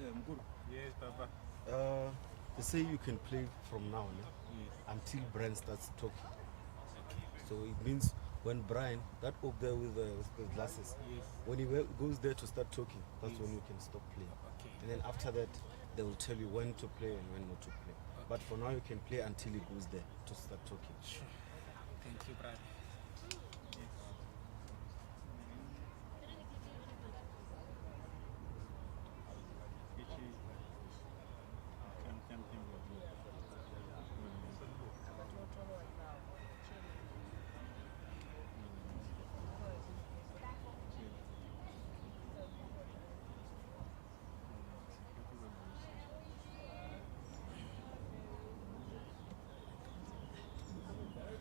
Yes, Papa. They say you can play from now Yes. until Brian starts talking. Okay. So it means when Brian, that up there with the glasses, Yes. when he goes there to start talking, that's Yes. when you can stop playing. Okay. And then after that, they will tell you when to play and when not to play. But for now, you can play until he goes there to start talking. Sure. Thank you, brother. Yes.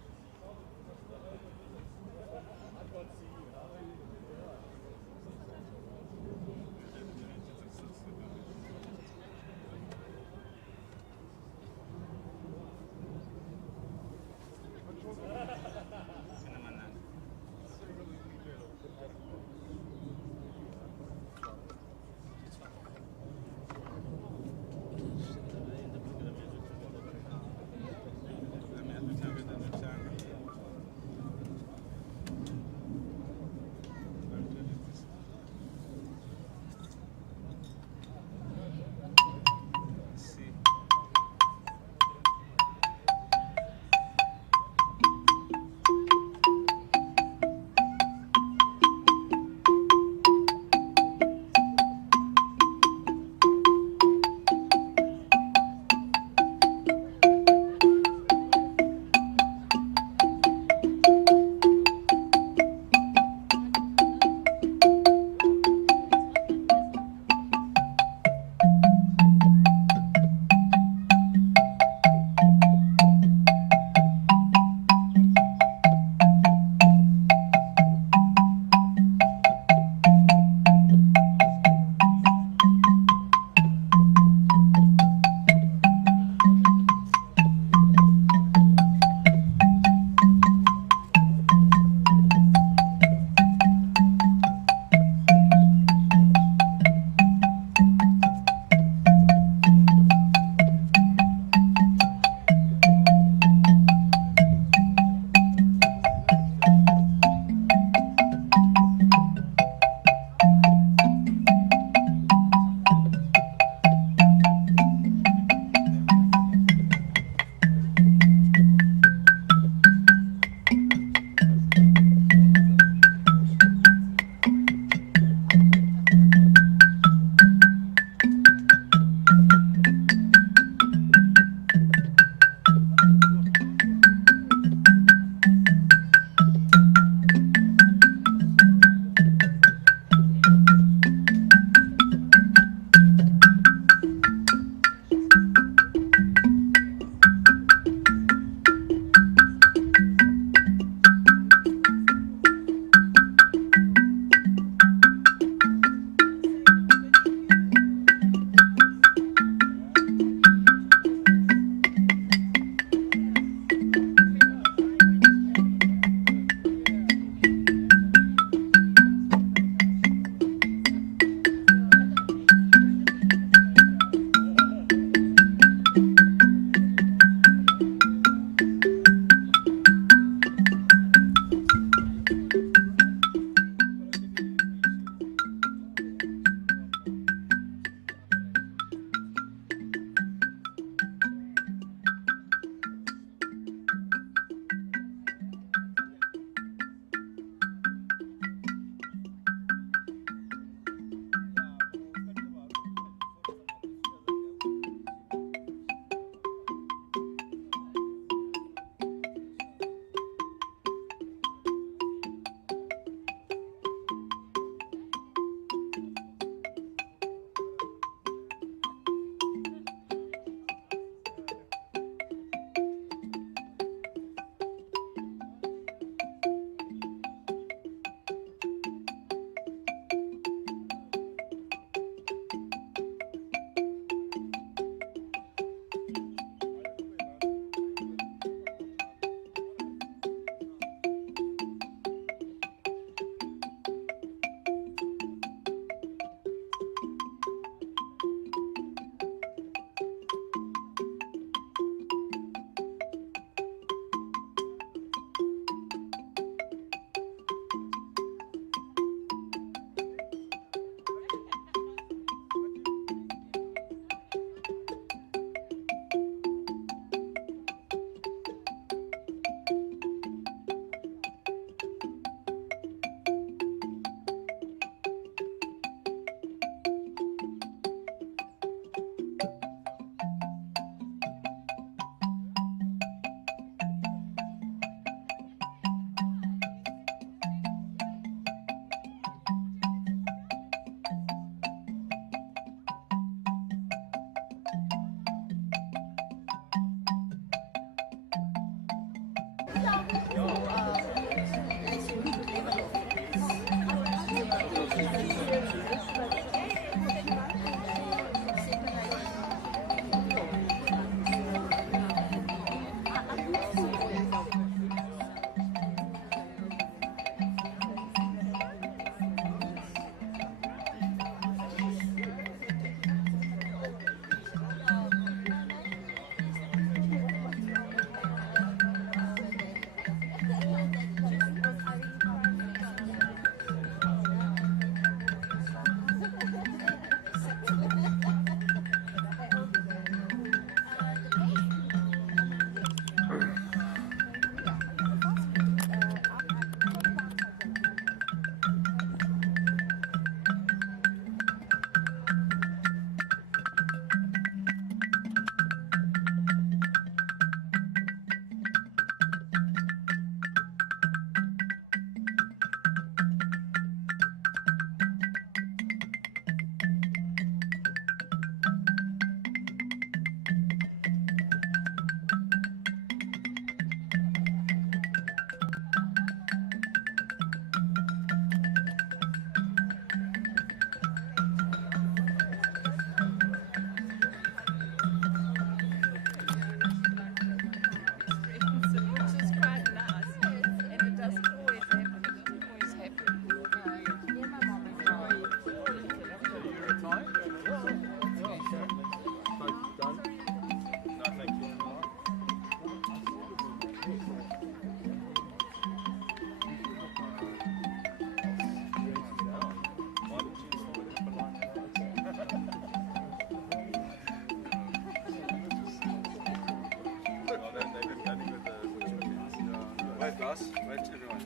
Wait, guys. Wait, everyone.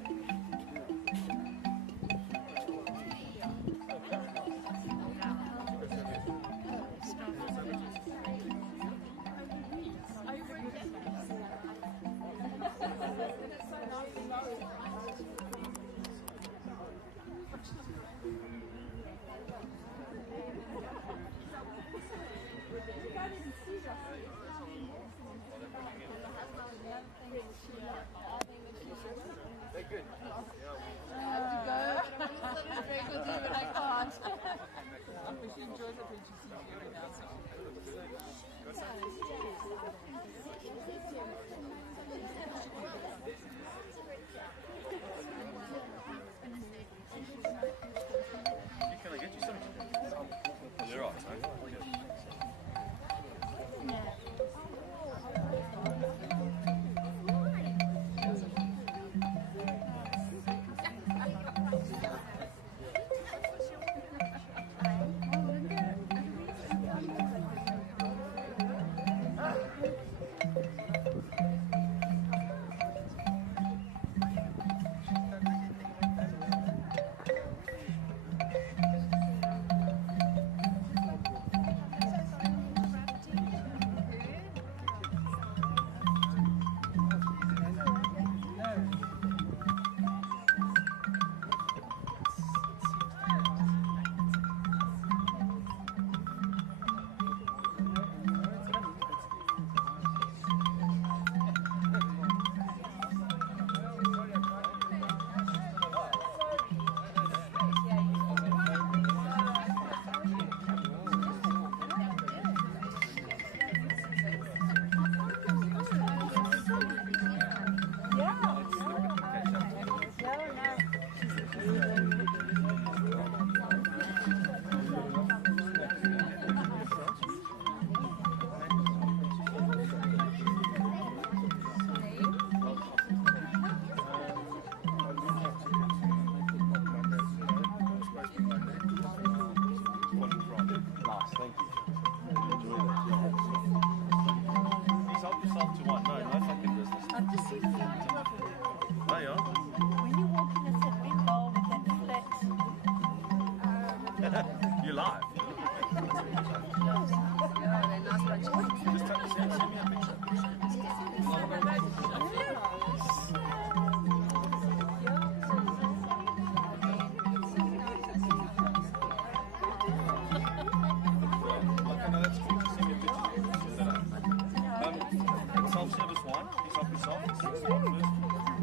Can I get you some? You're right, huh? You're live. Self-service one. He's up himself.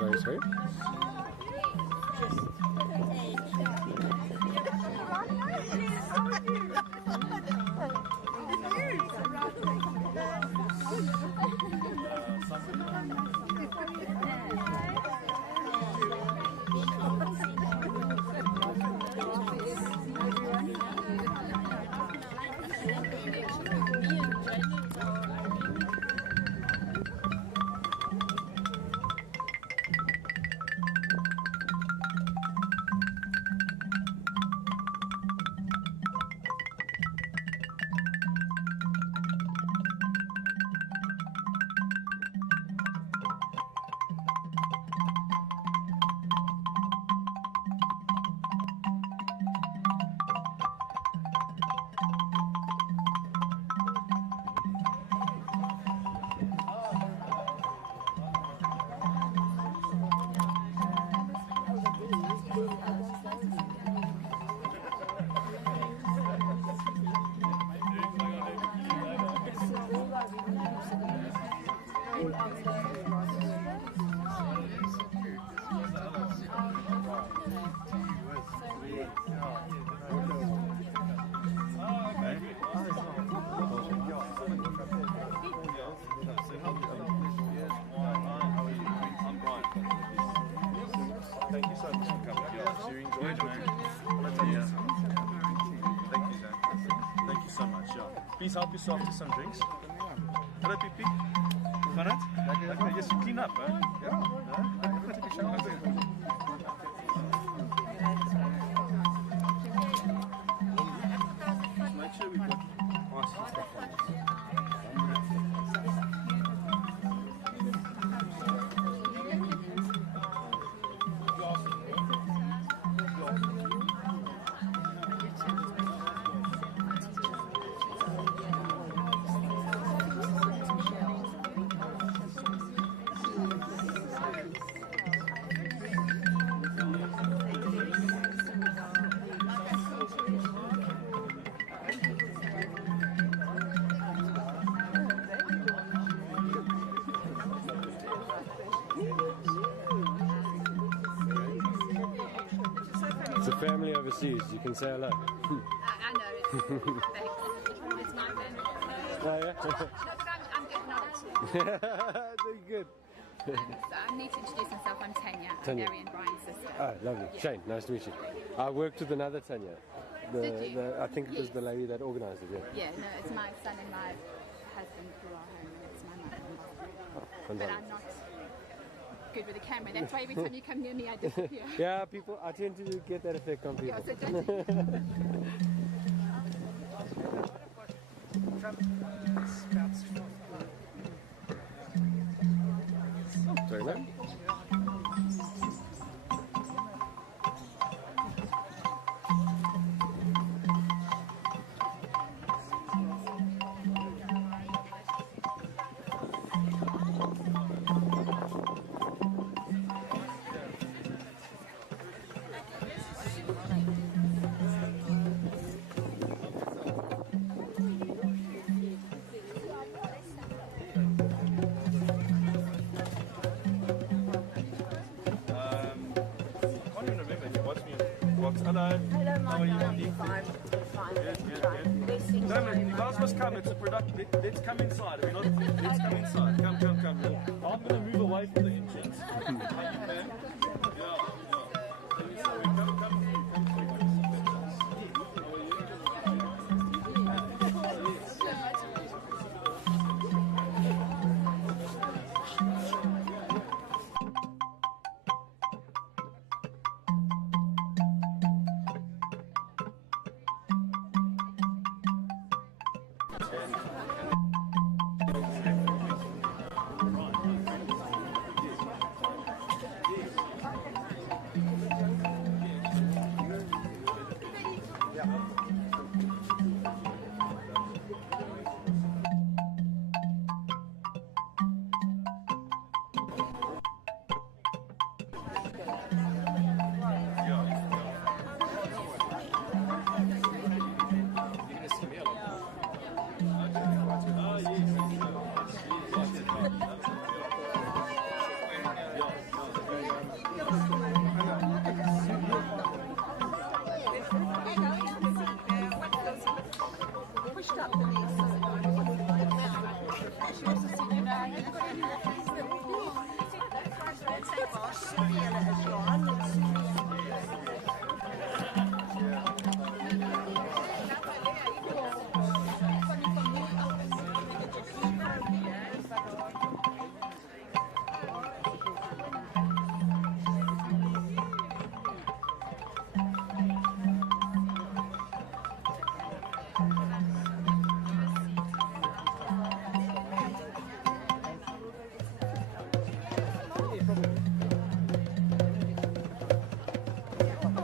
sorry. Thank you so much for coming. You enjoyed it, man. Yeah. Thank you, Zach. Thank you so much. Yeah. Please help yourself to some drinks. Hello, Pipi. Gaan het? Lekker. Yes, clean up, hè? Ja. Take a shower. Make sure we got awesome stuff on this. It's a family overseas. You can say hello. I know, it's thanks. It's my family. Oh yeah. No, but I'm good not Very good. So I need to introduce myself. I'm Tanya. I'm Tanya. Mary and Brian's sister. Oh, lovely. Yeah. Shane, nice to meet you. I worked with another Tanya. Did you? I think it was Yes. the lady that organised it. Yeah. Yeah, no, it's my son and my husband who are home, and it's my mother. But Fantastic. I'm not good with the camera. That's why every time you come near me, I disappear. Yeah, people. I tend to get that effect on people. Yeah, so don't you? Sorry, man. Hello. Hello, How are you, Mike. Andy? Fine. Good. This thing's No, no, you guys must come. It's a production. Let's come inside. We're not, let's come inside. Come. I'm going to move away from the entrance. Thank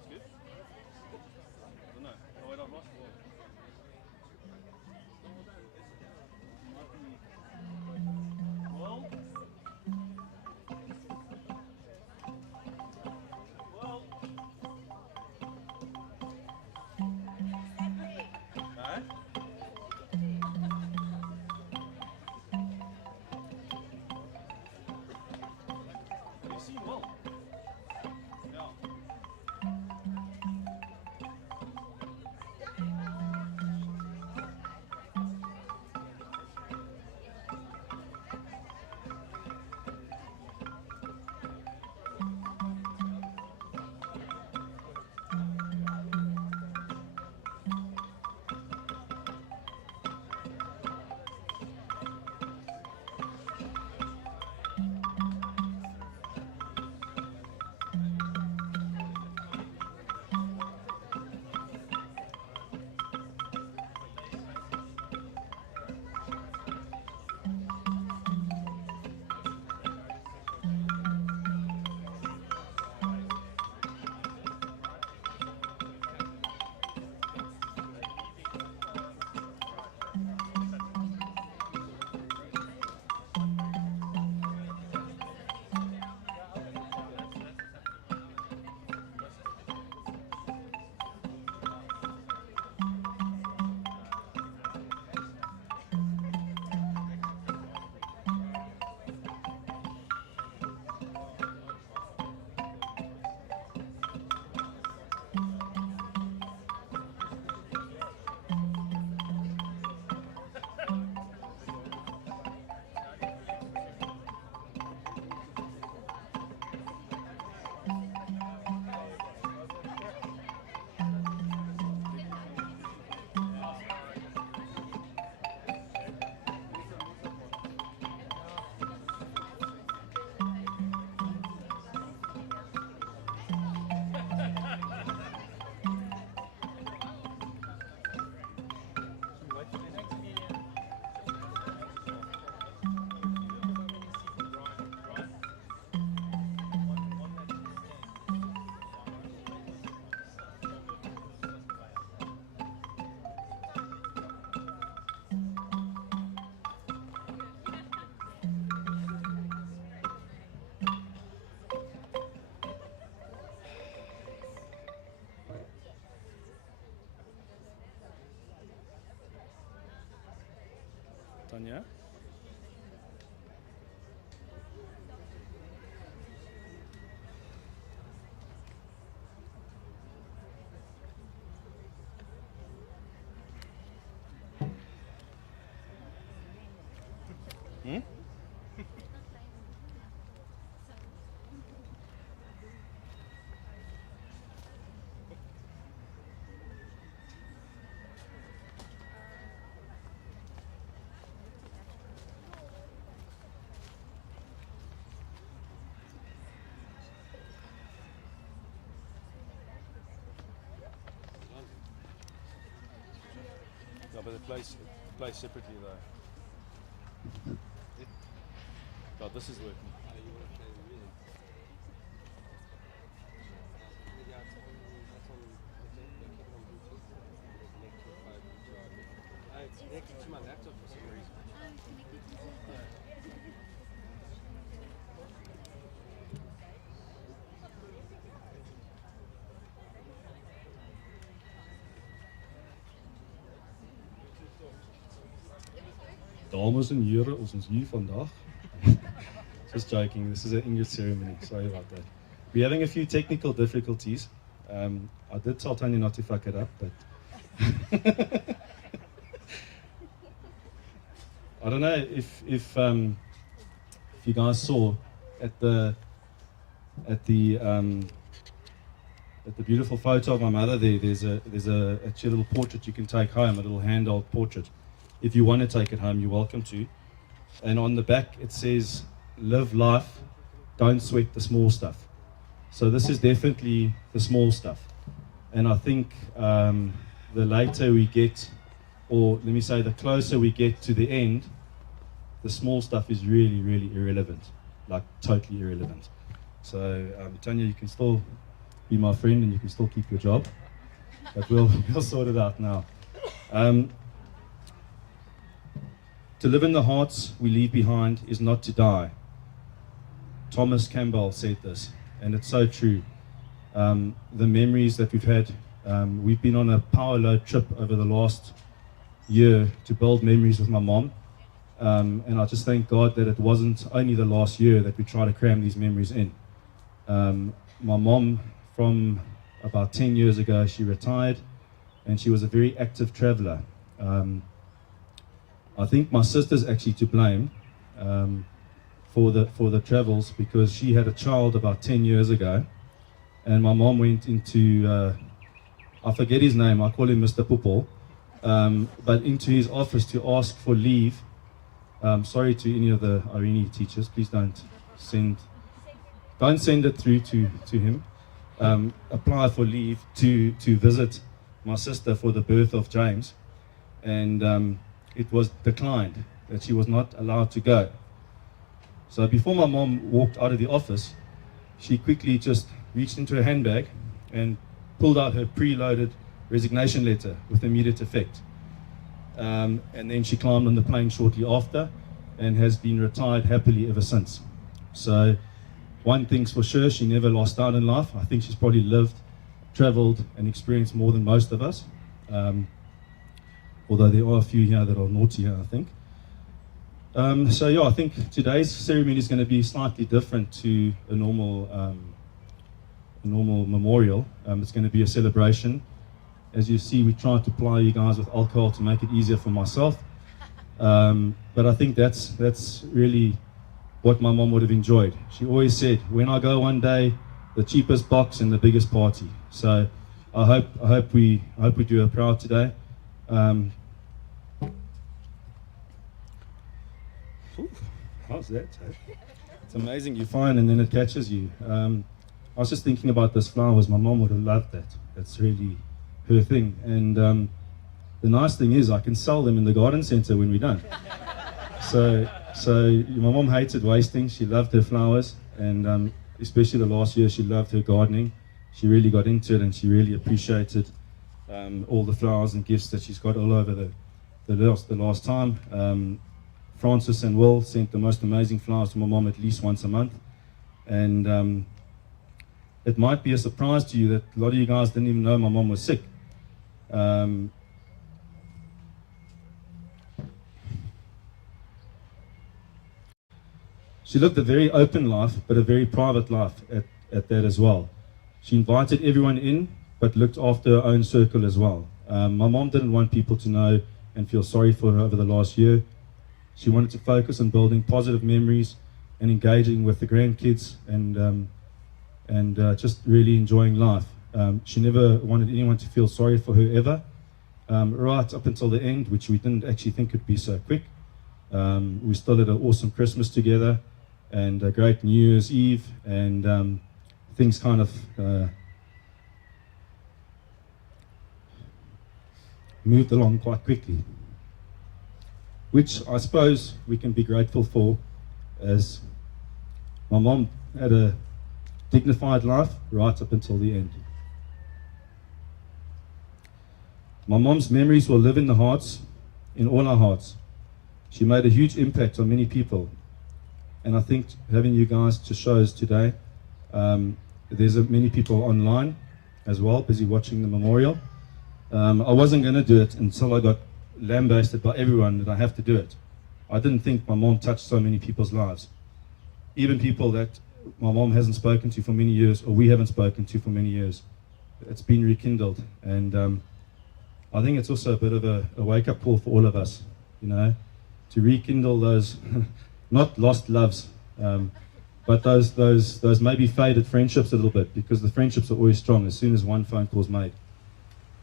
was good? I don't know. Oh, wait, I've lost the ball. Well. Well. Huh? You seem well. Yeah. Tanya? Hmm? No, but they play separately though. Oh, this is working. It's connected to my laptop for some reason. Dames en heren, ons is hier vandaag. Just joking, this is an English ceremony, sorry about that. We're having a few technical difficulties. I did tell Tanya not to fuck it up, but I don't know if you guys saw at the beautiful photo of my mother there. There's a actually a little portrait you can take home, a little handheld portrait. If you want to take it home, you're welcome to. And on the back it says, "Live life, don't sweat the small stuff." So this is definitely the small stuff. And I think the later we get, or let me say the closer we get to the end, the small stuff is really, really irrelevant, like totally irrelevant. So Tanya, you can still be my friend and you can still keep your job. But we'll sort it out now. To live in the hearts we leave behind is not to die. Thomas Campbell said this, and it's so true. The memories that we've been on a power load trip over the last year to build memories with my mom. And I just thank God that it wasn't only the last year that we tried to cram these memories in. My mom, from about 10 years ago, she retired, and she was a very active traveler. I think my sister's actually to blame for the travels, because she had a child about 10 years ago, and my mom went into, I forget his name, I call him Mr. Pupol, but into his office to ask for leave. Sorry to any of the Irene teachers, please don't send it through to him. Apply for leave to visit my sister for the birth of James, and it was declined, that she was not allowed to go. So before my mom walked out of the office, she quickly just reached into her handbag and pulled out her preloaded resignation letter with immediate effect. And then she climbed on the plane shortly after and has been retired happily ever since. So one thing's for sure, she never lost out in life. I think she's probably lived, traveled, and experienced more than most of us. Although there are a few here that are naughtier, I think. So yeah, I think today's ceremony is going to be slightly different to a normal memorial. It's going to be a celebration. As you see, we try to ply you guys with alcohol to make it easier for myself. But I think that's really what my mom would have enjoyed. She always said, when I go one day, the cheapest box and the biggest party. So I hope we do her proud today. How's that? It's amazing, you find and then it catches you. I was just thinking about those flowers. My mom would have loved that. That's really her thing. And the nice thing is I can sell them in the garden center when we're done. So my mom hated wasting. She loved her flowers, and especially the last year she loved her gardening. She really got into it, and she really appreciated all the flowers and gifts that she's got all over the last time. Francis and Will sent the most amazing flowers to my mom at least once a month, and it might be a surprise to you that a lot of you guys didn't even know my mom was sick. She lived a very open life, but a very private life at that as well. She invited everyone in, but looked after her own circle as well. My mom didn't want people to know and feel sorry for her over the last year. She wanted to focus on building positive memories and engaging with the grandkids and just really enjoying life. She never wanted anyone to feel sorry for her ever, right up until the end, which we didn't actually think would be so quick. We still had an awesome Christmas together and a great New Year's Eve, and things kind of moved along quite quickly, which I suppose we can be grateful for, as my mom had a dignified life right up until the end. My mom's memories will live in the hearts, in all our hearts. She made a huge impact on many people, and I think having you guys to shows today, there's many people online as well, busy watching the memorial. I wasn't going to do it until I got lambasted by everyone that I have to do it. I didn't think my mom touched so many people's lives, even people that my mom hasn't spoken to for many years, or we haven't spoken to for many years. It's been rekindled, and I think it's also a bit of a wake-up call for all of us, you know, to rekindle those not lost loves, but those maybe faded friendships a little bit, because the friendships are always strong as soon as one phone call's made.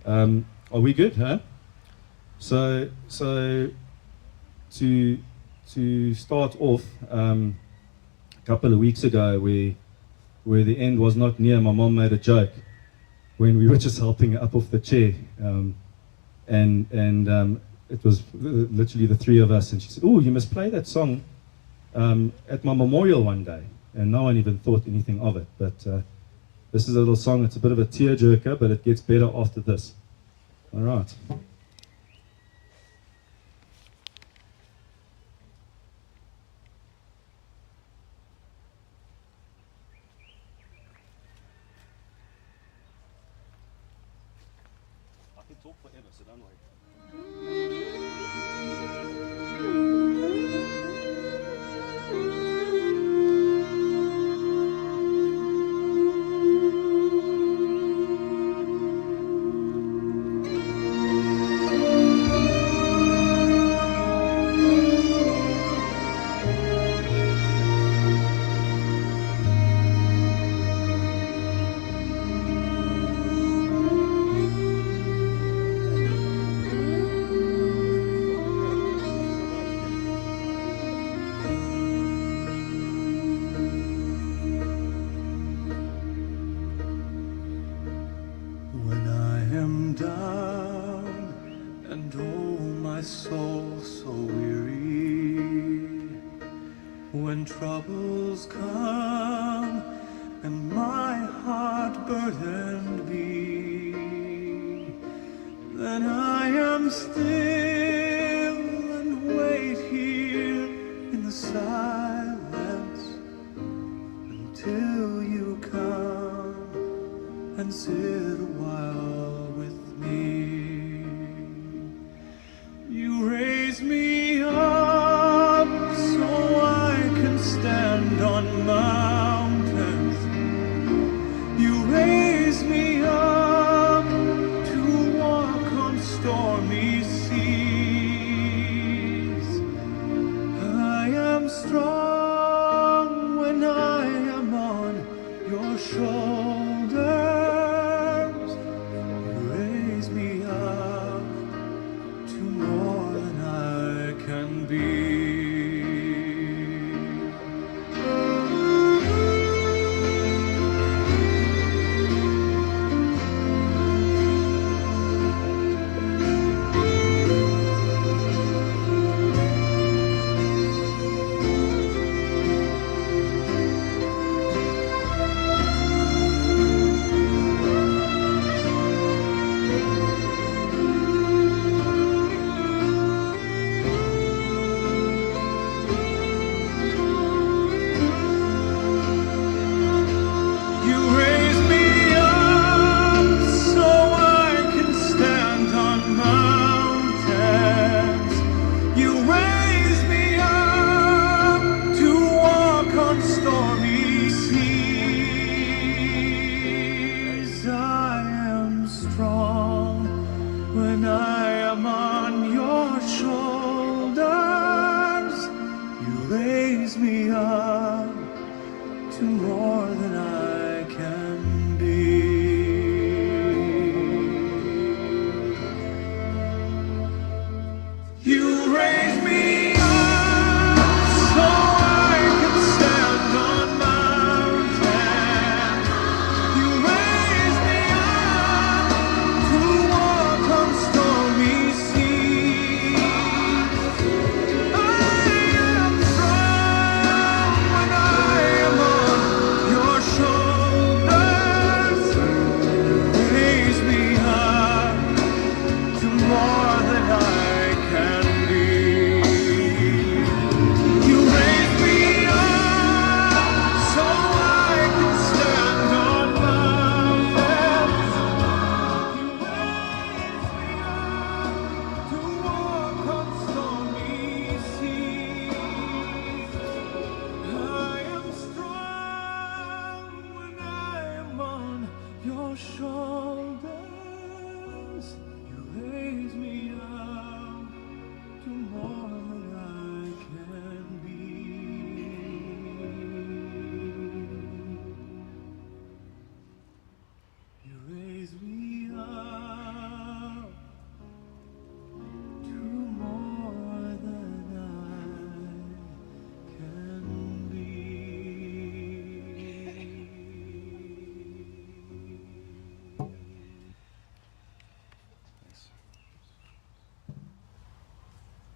Are we good, huh? So to start off, a couple of weeks ago, where the end was not near, my mom made a joke when we were just helping her up off the chair, and it was literally the three of us, and she said, "Oh, you must play that song at my memorial one day." And no one even thought anything of it, but This is a little song, it's a bit of a tearjerker, but it gets better after this. All right. I can talk forever, so don't worry. When I am down and oh my soul so weary, when troubles come and my heart burdened be, then I am still and wait here in the silence until you come and sit a while with me. You raise me up so I can stand on mountains. You raise me up to walk on stormy seas. I am strong when I am on your shoulders. Raise me up to more than I can be. You raise me up so I can stand on mountains. You raise me up to walk on stormy seas. I am strong when I am on your shoulders. You raise me up to more than I can be. You raise me up so I can stand on mountains. You raise me up to walk on stormy seas. I am strong when I am on your shoulders. Raise me up to more than I can be. You raise me up so I can stand on mountains. You raise me up to walk on stormy seas. I am strong when I am on your shoulders. You raise me up to more than I can be. You raise me up to more than I can be.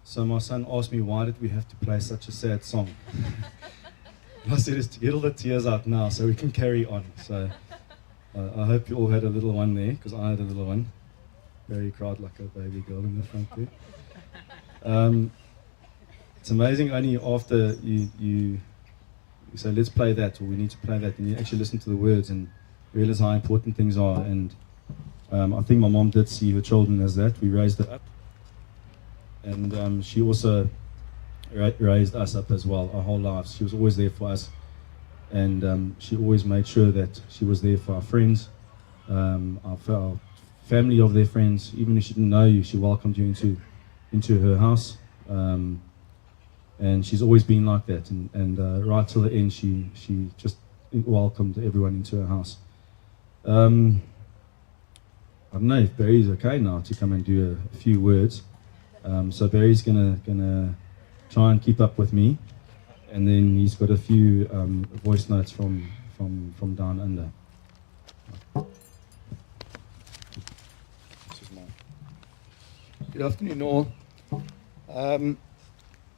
So my son asked me, why did we have to play such a sad song? I said, it's to get all the tears out now so we can carry on. So I hope you all had a little one there, because I had a little one. Barry cried like a baby girl in the front there. It's amazing only after you say, let's play that, or we need to play that, and you actually listen to the words and realize how important things are. And I think my mom did see her children as that. We raised her up, and she also raised us up as well, our whole lives. She was always there for us, and she always made sure that she was there for our friends, our family of their friends. Even if she didn't know you, she welcomed you into her house. And she's always been like that, and right till the end, she just welcomed everyone into her house. I don't know if Barry's okay now to come and do a few words. So Barry's gonna try and keep up with me, and then he's got a few voice notes from down under. This is mine. Good afternoon, all.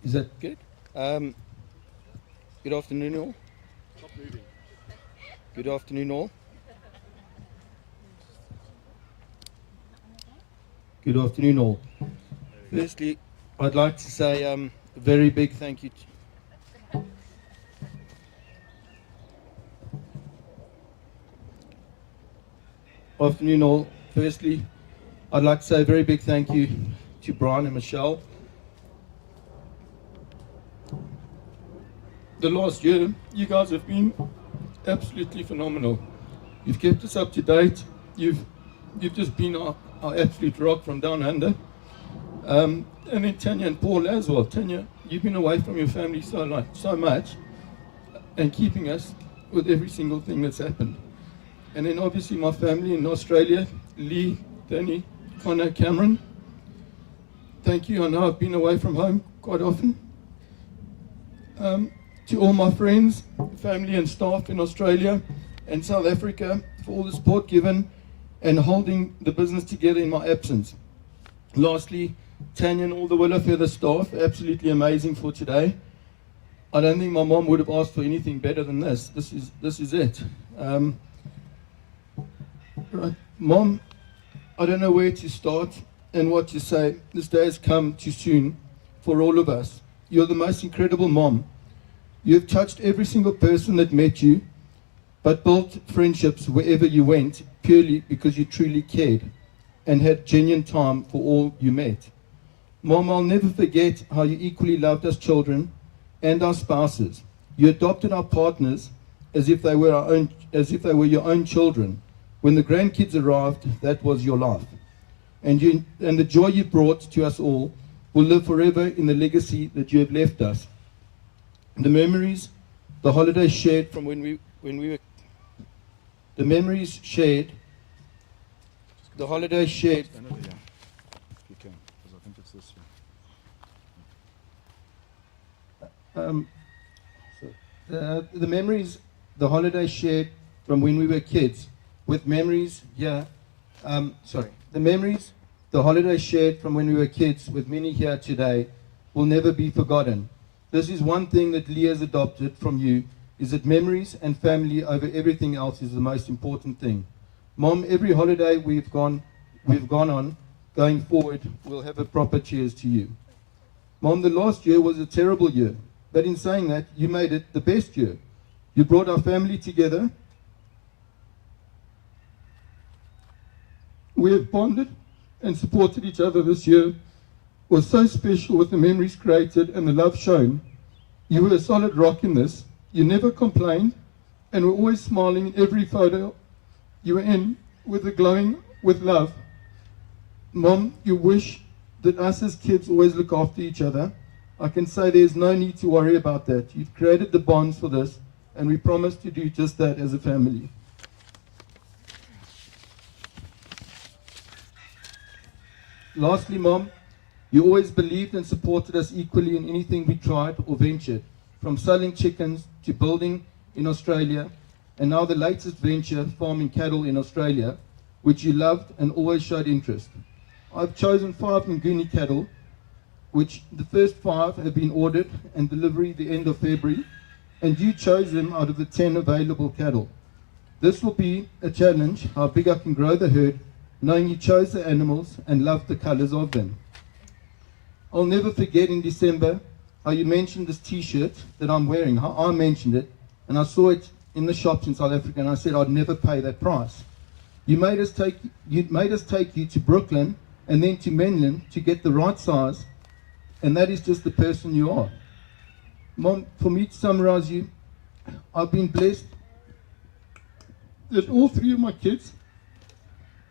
Is that good? Good afternoon, all. Stop moving. Good afternoon, all. Good afternoon, all. Firstly, I'd like to say a very big thank you Afternoon, all. Firstly, I'd like to say a very big thank you to Brian and Michelle. The last year, you guys have been absolutely phenomenal. You've kept us up to date. You've just been our absolute rock from down under. And then Tanya and Paul as well. Tanya, you've been away from your family so much, and keeping us with every single thing that's happened. And then obviously my family in Australia, Lee, Danny, Connor, Cameron. Thank you. I know I've been away from home quite often. To all my friends, family and staff in Australia and South Africa for all the support given and holding the business together in my absence. Lastly, Tanya and all the Willow Feather staff, absolutely amazing for today. I don't think my mom would have asked for anything better than this. This is it. Right. Mom, I don't know where to start and what to say. This day has come too soon for all of us. You're the most incredible mom. You have touched every single person that met you, but built friendships wherever you went purely because you truly cared and had genuine time for all you met. Mom, I'll never forget how you equally loved us children and our spouses. You adopted our partners as if they were your own children. When the grandkids arrived, that was your life. And the joy you brought to us all will live forever in the legacy that you have left us. The memories, the holidays shared from when we were, the memories shared, the holidays shared. Stand over here, if you can, because I think it's this one. The memories, the holidays shared from when we were kids, with memories here. The memories, the holidays shared from when we were kids, with many here today, will never be forgotten. This is one thing that Lee has adopted from you, is that memories and family over everything else is the most important thing. Mom, every holiday we've gone on, going forward, we'll have a proper cheers to you. Mom, the last year was a terrible year, but in saying that, you made it the best year. You brought our family together. We have bonded and supported each other this year. Was so special with the memories created and the love shown. You were a solid rock in this. You never complained and were always smiling in every photo you were in, with a glowing with love. Mom, you wish that us as kids always look after each other. I can say there's no need to worry about that. You've created the bonds for this, and we promise to do just that as a family. Lastly, Mom, you always believed and supported us equally in anything we tried or ventured, from selling chickens to building in Australia, and now the latest venture, farming cattle in Australia, which you loved and always showed interest. I've chosen 5 Nguni cattle, which the first 5 have been ordered and delivery the end of February, and you chose them out of the 10 available cattle. This will be a challenge, how big I can grow the herd, knowing you chose the animals and loved the colors of them. I'll never forget in December how you mentioned this t-shirt that I'm wearing, how I mentioned it, and I saw it in the shops in South Africa, and I said I'd never pay that price. You made us take you to Brooklyn and then to Menlyn to get the right size, and that is just the person you are. Mom, for me to summarize you, I've been blessed that all three of my kids,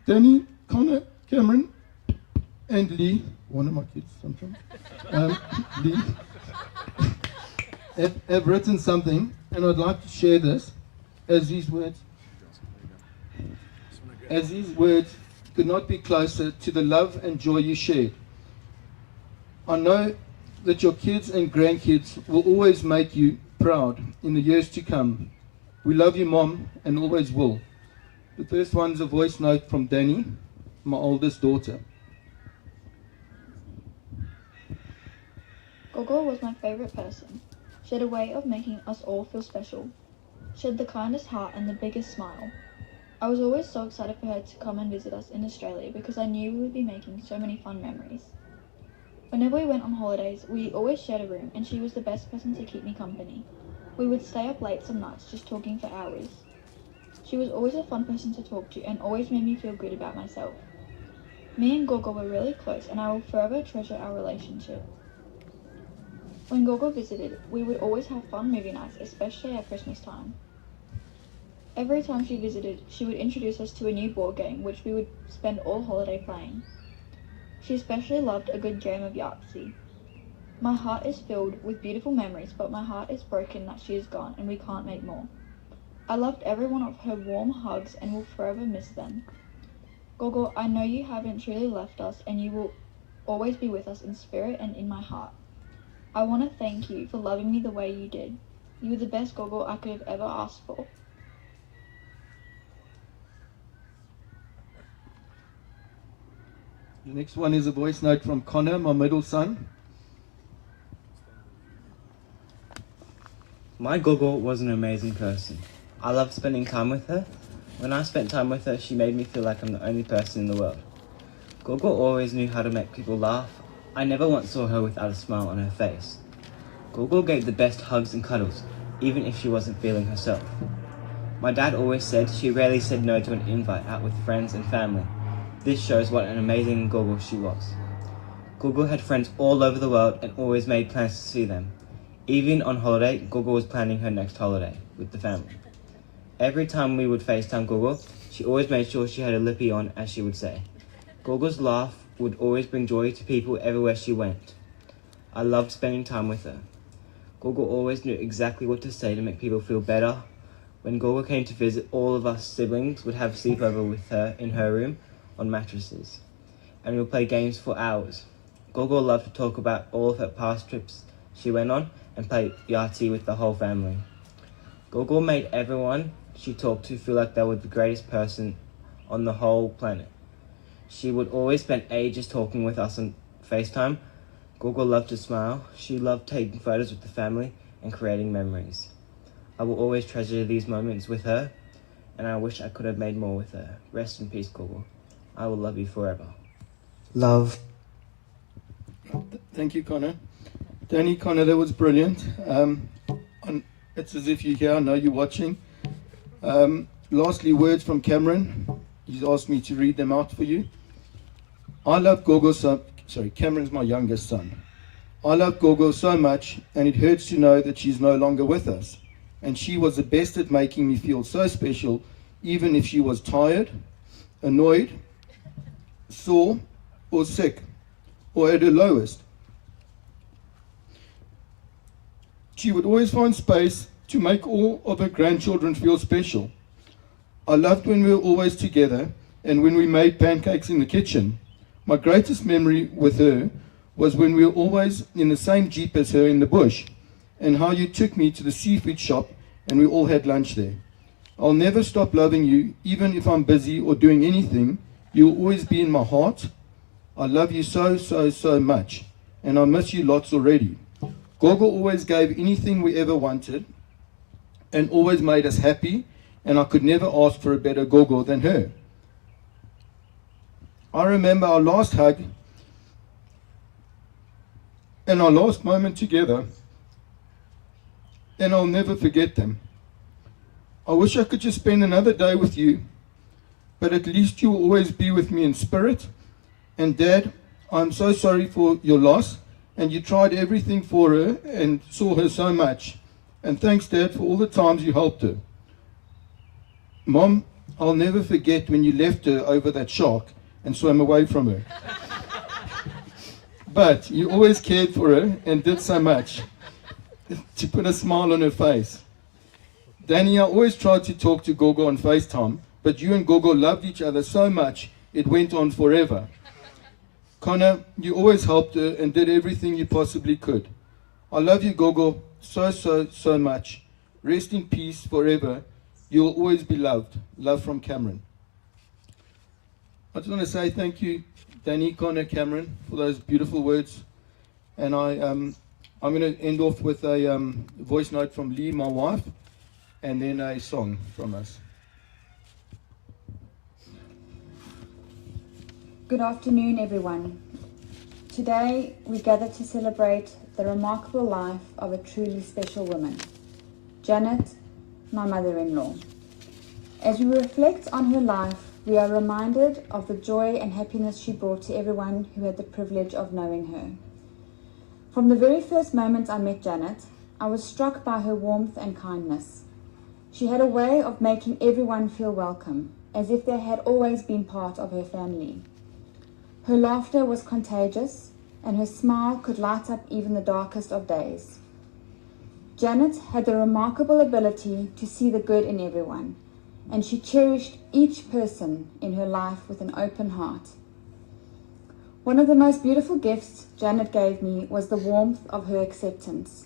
Danny, Connor, Cameron, and Lee, one of my kids sometimes, Lee, have written something, and I'd like to share this as these words could not be closer to the love and joy you shared. I know that your kids and grandkids will always make you proud in the years to come. We love you, Mom, and always will. The first one's a voice note from Danny, my oldest daughter. Gogo was my favourite person. She had a way of making us all feel special. She had the kindest heart and the biggest smile. I was always so excited for her to come and visit us in Australia because I knew we would be making so many fun memories. Whenever we went on holidays, we always shared a room, and she was the best person to keep me company. We would stay up late some nights just talking for hours. She was always a fun person to talk to and always made me feel good about myself. Me and Gogo were really close, and I will forever treasure our relationship. When Gogo visited, we would always have fun movie nights, especially at Christmas time. Every time she visited, she would introduce us to a new board game, which we would spend all holiday playing. She especially loved a good game of Yahtzee. My heart is filled with beautiful memories, but my heart is broken that she is gone and we can't make more. I loved every one of her warm hugs and will forever miss them. Gogo, I know you haven't truly left us, and you will always be with us in spirit and in my heart. I want to thank you for loving me the way you did. You were the best Gogo I could have ever asked for. The next one is a voice note from Connor, my middle son. My Gogo was an amazing person. I loved spending time with her. When I spent time with her, she made me feel like I'm the only person in the world. Gogo always knew how to make people laugh. I never once saw her without a smile on her face. Gogo gave the best hugs and cuddles, even if she wasn't feeling herself. My dad always said she rarely said no to an invite out with friends and family. This shows what an amazing Gogo she was. Gogo had friends all over the world and always made plans to see them. Even on holiday, Gogo was planning her next holiday with the family. Every time we would FaceTime Gogo, she always made sure she had a lippy on, as she would say. Gogo's laugh would always bring joy to people everywhere she went. I loved spending time with her. Gogo always knew exactly what to say to make people feel better. When Gogo came to visit, all of us siblings would have sleepover with her in her room on mattresses, and we would play games for hours. Gogo loved to talk about all of her past trips she went on and play Yahtzee with the whole family. Gogo made everyone she talked to feel like they were the greatest person on the whole planet. She would always spend ages talking with us on FaceTime. Gogo loved to smile. She loved taking photos with the family and creating memories. I will always treasure these moments with her, and I wish I could have made more with her. Rest in peace, Gogo. I will love you forever. Love. Thank you, Connor. Danny, Connor, that was brilliant. It's as if you're here, I know you're watching. Lastly, words from Cameron. He's asked me to read them out for you. I love Gogo Cameron's my youngest son. I love Gogo so much, and it hurts to know that she's no longer with us. And she was the best at making me feel so special, even if she was tired, annoyed, sore, or sick, or at her lowest. She would always find space to make all of her grandchildren feel special. I loved when we were always together and when we made pancakes in the kitchen. My greatest memory with her was when we were always in the same Jeep as her in the bush, and how you took me to the seafood shop and we all had lunch there. I'll never stop loving you, even if I'm busy or doing anything. You'll always be in my heart. I love you so, so, so much, and I miss you lots already. Gogo always gave anything we ever wanted and always made us happy, and I could never ask for a better gogo than her. I remember our last hug and our last moment together, and I'll never forget them. I wish I could just spend another day with you, but at least you will always be with me in spirit. And Dad, I'm so sorry for your loss, and you tried everything for her and saw her so much. And thanks, Dad, for all the times you helped her. Mom, I'll never forget when you left her over that shark and swam away from her. But you always cared for her and did so much to put a smile on her face. Danny, I always tried to talk to Gogo on FaceTime, but you and Gogo loved each other so much it went on forever. Connor, you always helped her and did everything you possibly could. I love you, Gogo, so much. Rest in peace forever. You'll always be loved. Love from Cameron. I just want to say thank you, Danny, Connor, Cameron, for those beautiful words. And I'm going to end off with a voice note from Lee, my wife, and then a song from us. Good afternoon, everyone. Today we gather to celebrate the remarkable life of a truly special woman, Janet, my mother-in-law. As we reflect on her life, we are reminded of the joy and happiness she brought to everyone who had the privilege of knowing her. From the very first moment I met Janet, I was struck by her warmth and kindness. She had a way of making everyone feel welcome, as if they had always been part of her family. Her laughter was contagious, and her smile could light up even the darkest of days. Janet had the remarkable ability to see the good in everyone, and she cherished each person in her life with an open heart. One of the most beautiful gifts Janet gave me was the warmth of her acceptance.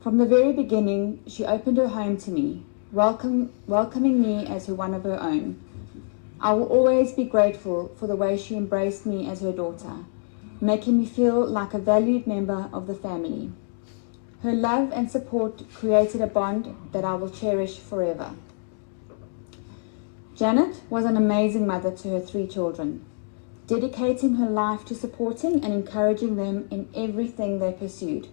From the very beginning, she opened her home to me, welcoming me as one of her own. I will always be grateful for the way she embraced me as her daughter, making me feel like a valued member of the family. Her love and support created a bond that I will cherish forever. Janet was an amazing mother to her 3 children, dedicating her life to supporting and encouraging them in everything they pursued.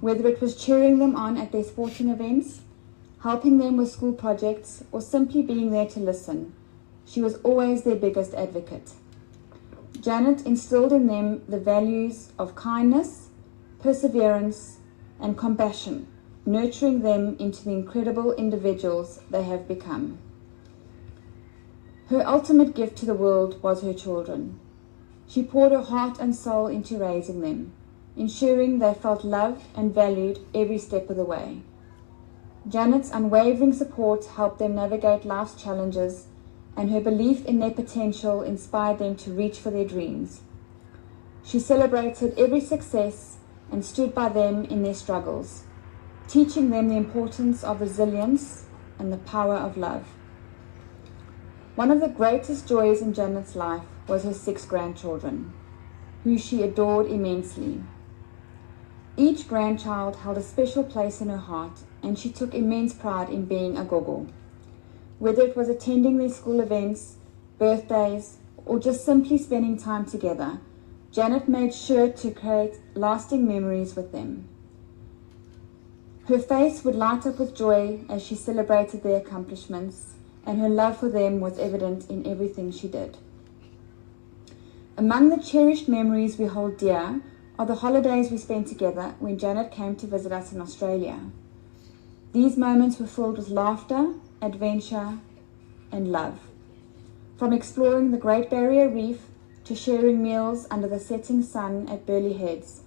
Whether it was cheering them on at their sporting events, helping them with school projects, or simply being there to listen, she was always their biggest advocate. Janet instilled in them the values of kindness, perseverance, and compassion, nurturing them into the incredible individuals they have become. Her ultimate gift to the world was her children. She poured her heart and soul into raising them, ensuring they felt loved and valued every step of the way. Janet's unwavering support helped them navigate life's challenges, and her belief in their potential inspired them to reach for their dreams. She celebrated every success and stood by them in their struggles, teaching them the importance of resilience and the power of love. One of the greatest joys in Janet's life was her 6 grandchildren, who she adored immensely. Each grandchild held a special place in her heart, and she took immense pride in being a gogo. Whether it was attending their school events, birthdays, or just simply spending time together, Janet made sure to create lasting memories with them. Her face would light up with joy as she celebrated their accomplishments, and her love for them was evident in everything she did. Among the cherished memories we hold dear are the holidays we spent together when Janet came to visit us in Australia. These moments were filled with laughter, adventure, and love. From exploring the Great Barrier Reef to sharing meals under the setting sun at Burleigh Heads,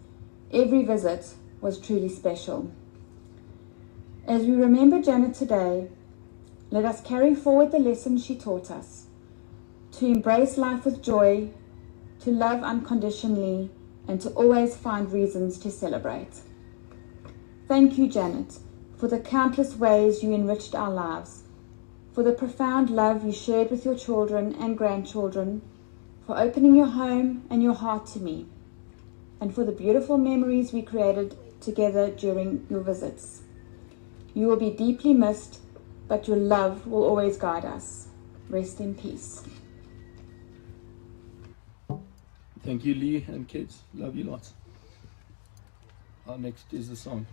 every visit was truly special. As we remember Janet today, let us carry forward the lessons she taught us: to embrace life with joy, to love unconditionally, and to always find reasons to celebrate. Thank you, Janet, for the countless ways you enriched our lives, for the profound love you shared with your children and grandchildren, for opening your home and your heart to me, and for the beautiful memories we created together during your visits. You will be deeply missed, but your love will always guide us. Rest in peace. Thank you, Lee and kids. Love you lots. Our next is the song.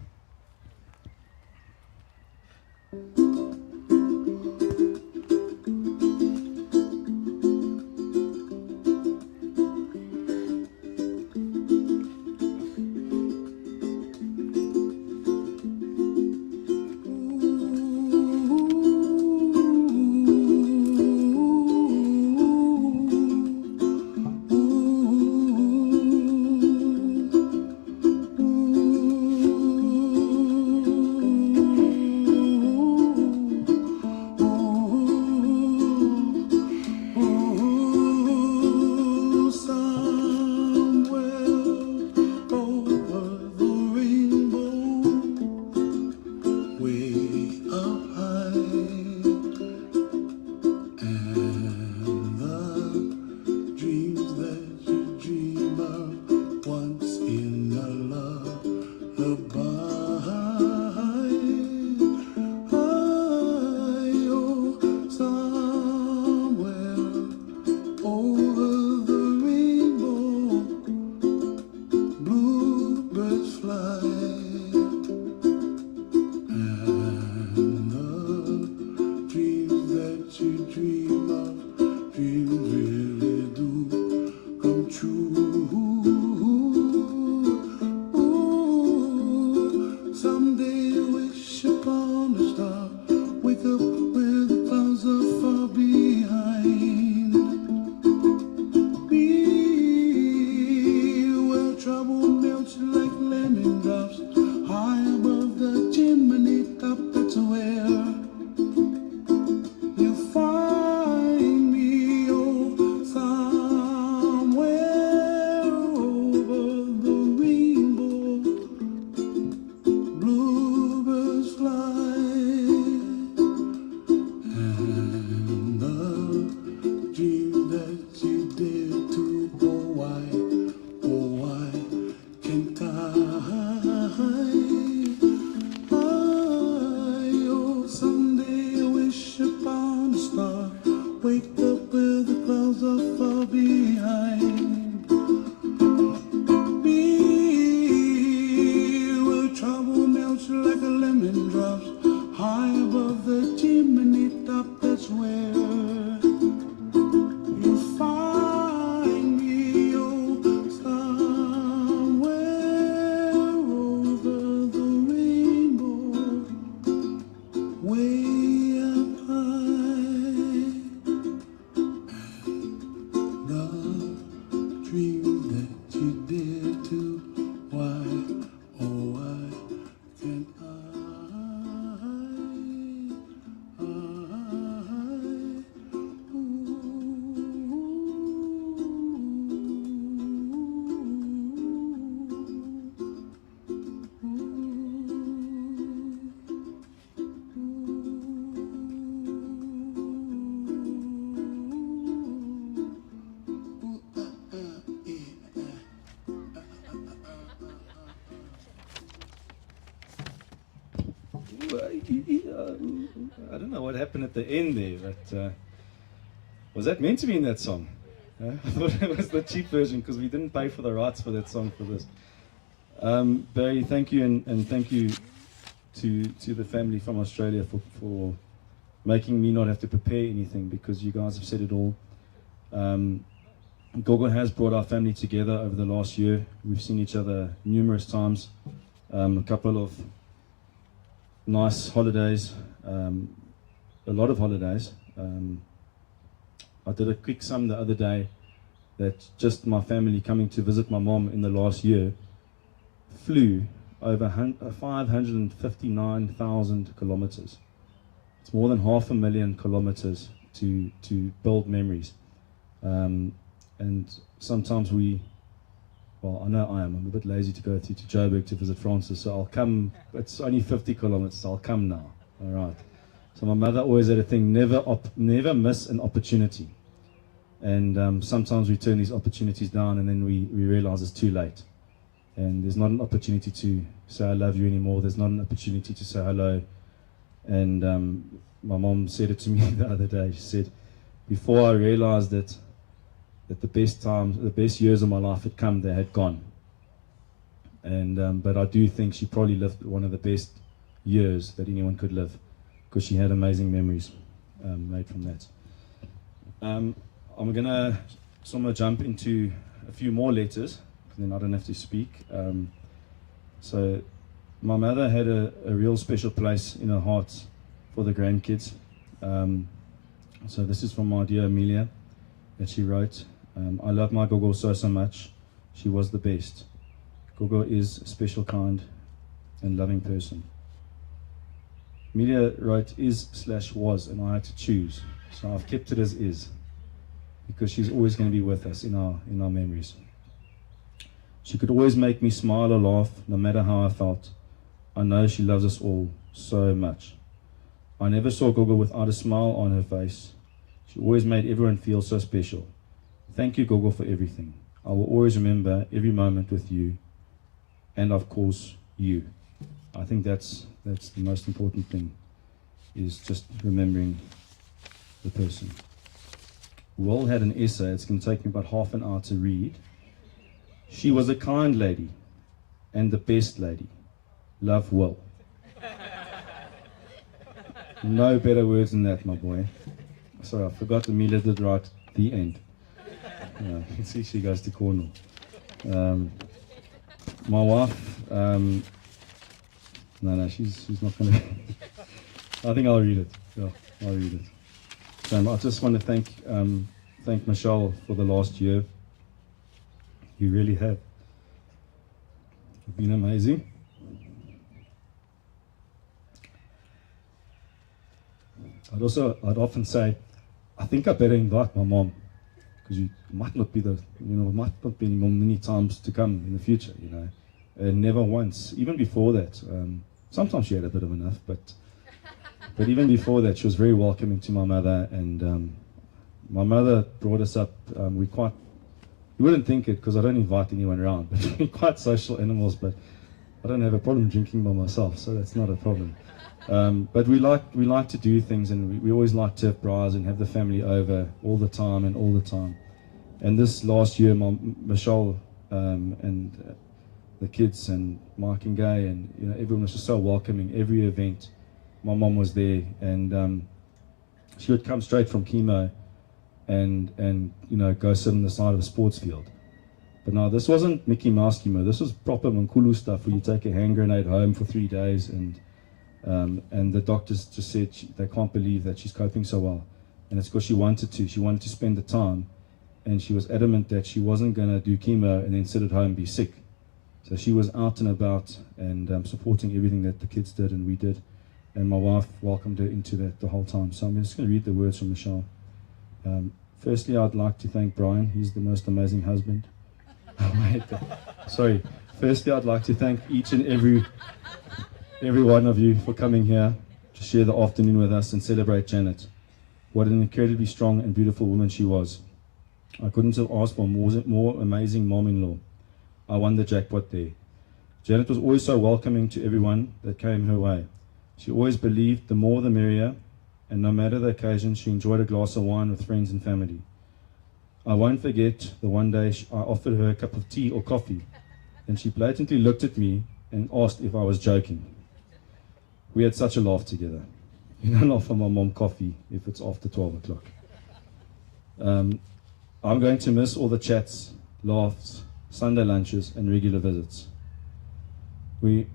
I don't know what happened at the end there, but was that meant to be in that song? I thought it was the cheap version because we didn't pay for the rights for that song for this. Barry, thank you, and thank you to the family from Australia for making me not have to prepare anything, because you guys have said it all. Gogo has brought our family together over the last year. We've seen each other numerous times, a couple of nice holidays, a lot of holidays. I did a quick sum the other day that just my family coming to visit my mom in the last year flew over 559,000 kilometers. It's more than 500,000 kilometers to build memories. And sometimes well, I know I'm a bit lazy to go to Joburg to visit Francis, so I'll come. It's only 50 kilometers, I'll come now. All right. So my mother always had a thing, never miss an opportunity. And sometimes we turn these opportunities down, and then we realize it's too late. And there's not an opportunity to say I love you anymore. There's not an opportunity to say hello. And my mom said it to me the other day. She said, before I realized that the best times, the best years of my life had come, they had gone. And but I do think she probably lived one of the best years that anyone could live, because she had amazing memories made from that. I'm gonna somewhere jump into a few more letters, then I don't have to speak. So my mother had a real special place in her heart for the grandkids. So this is from my dear Amelia that she wrote. I love my Gogo so much. She was the best. Gogo is a special, kind and loving person. Amelia wrote is/was, and I had to choose. So I've kept it as is, because she's always going to be with us in our memories. She could always make me smile or laugh, no matter how I felt. I know she loves us all so much. I never saw Gogo without a smile on her face. She always made everyone feel so special. Thank you, Gogo, for everything. I will always remember every moment with you, and of course, you. I think that's the most important thing, is just remembering the person. Will had an essay. It's going to take me about half an hour to read. She was a kind lady and the best lady. Love, Will. No better words than that, my boy. Sorry, I forgot Amelia did write the end. You can see she goes to Cornwall. My wife, no, she's not going to. I think I'll read it. Yeah, I'll read it. I just want to thank Michelle for the last year. You really have. You've been amazing. I'd often say, I think I better invite my mom, because you might not be might not be many times to come in the future, And never once, even before that. Sometimes she had a bit of enough, but even before that, she was very welcoming to my mother, and my mother brought us up. You wouldn't think it, because I don't invite anyone around, but we're quite social animals, but I don't have a problem drinking by myself, so that's not a problem. But we like to do things, and we always like to have braais and have the family over all the time. And this last year, Michelle and the kids and Mike and Gay and everyone was just so welcoming. Every event, my mom was there, and she would come straight from chemo and go sit on the side of a sports field. But no, this wasn't Mickey Mouse chemo. This was proper Mankulu stuff, where you take a hand grenade home for 3 days, and the doctors just said they can't believe that she's coping so well, and it's because she wanted to. She wanted to spend the time, and she was adamant that she wasn't going to do chemo and then sit at home and be sick. So she was out and about and supporting everything that the kids did and we did, and my wife welcomed her into that the whole time. So I'm just going to read the words from Michelle. Firstly, I'd like to thank Brian. He's the most amazing husband. Sorry. Firstly, I'd like to thank each and every one of you for coming here to share the afternoon with us and celebrate Janet. What an incredibly strong and beautiful woman she was. I couldn't have asked for a more amazing mom-in-law. I won the jackpot there. Janet was always so welcoming to everyone that came her way. She always believed the more the merrier, and no matter the occasion, she enjoyed a glass of wine with friends and family. I won't forget the one day I offered her a cup of tea or coffee, and she blatantly looked at me and asked if I was joking. We had such a laugh together. You don't offer my mom coffee if it's after 12 o'clock. I'm going to miss all the chats, laughs, Sunday lunches, and regular visits. We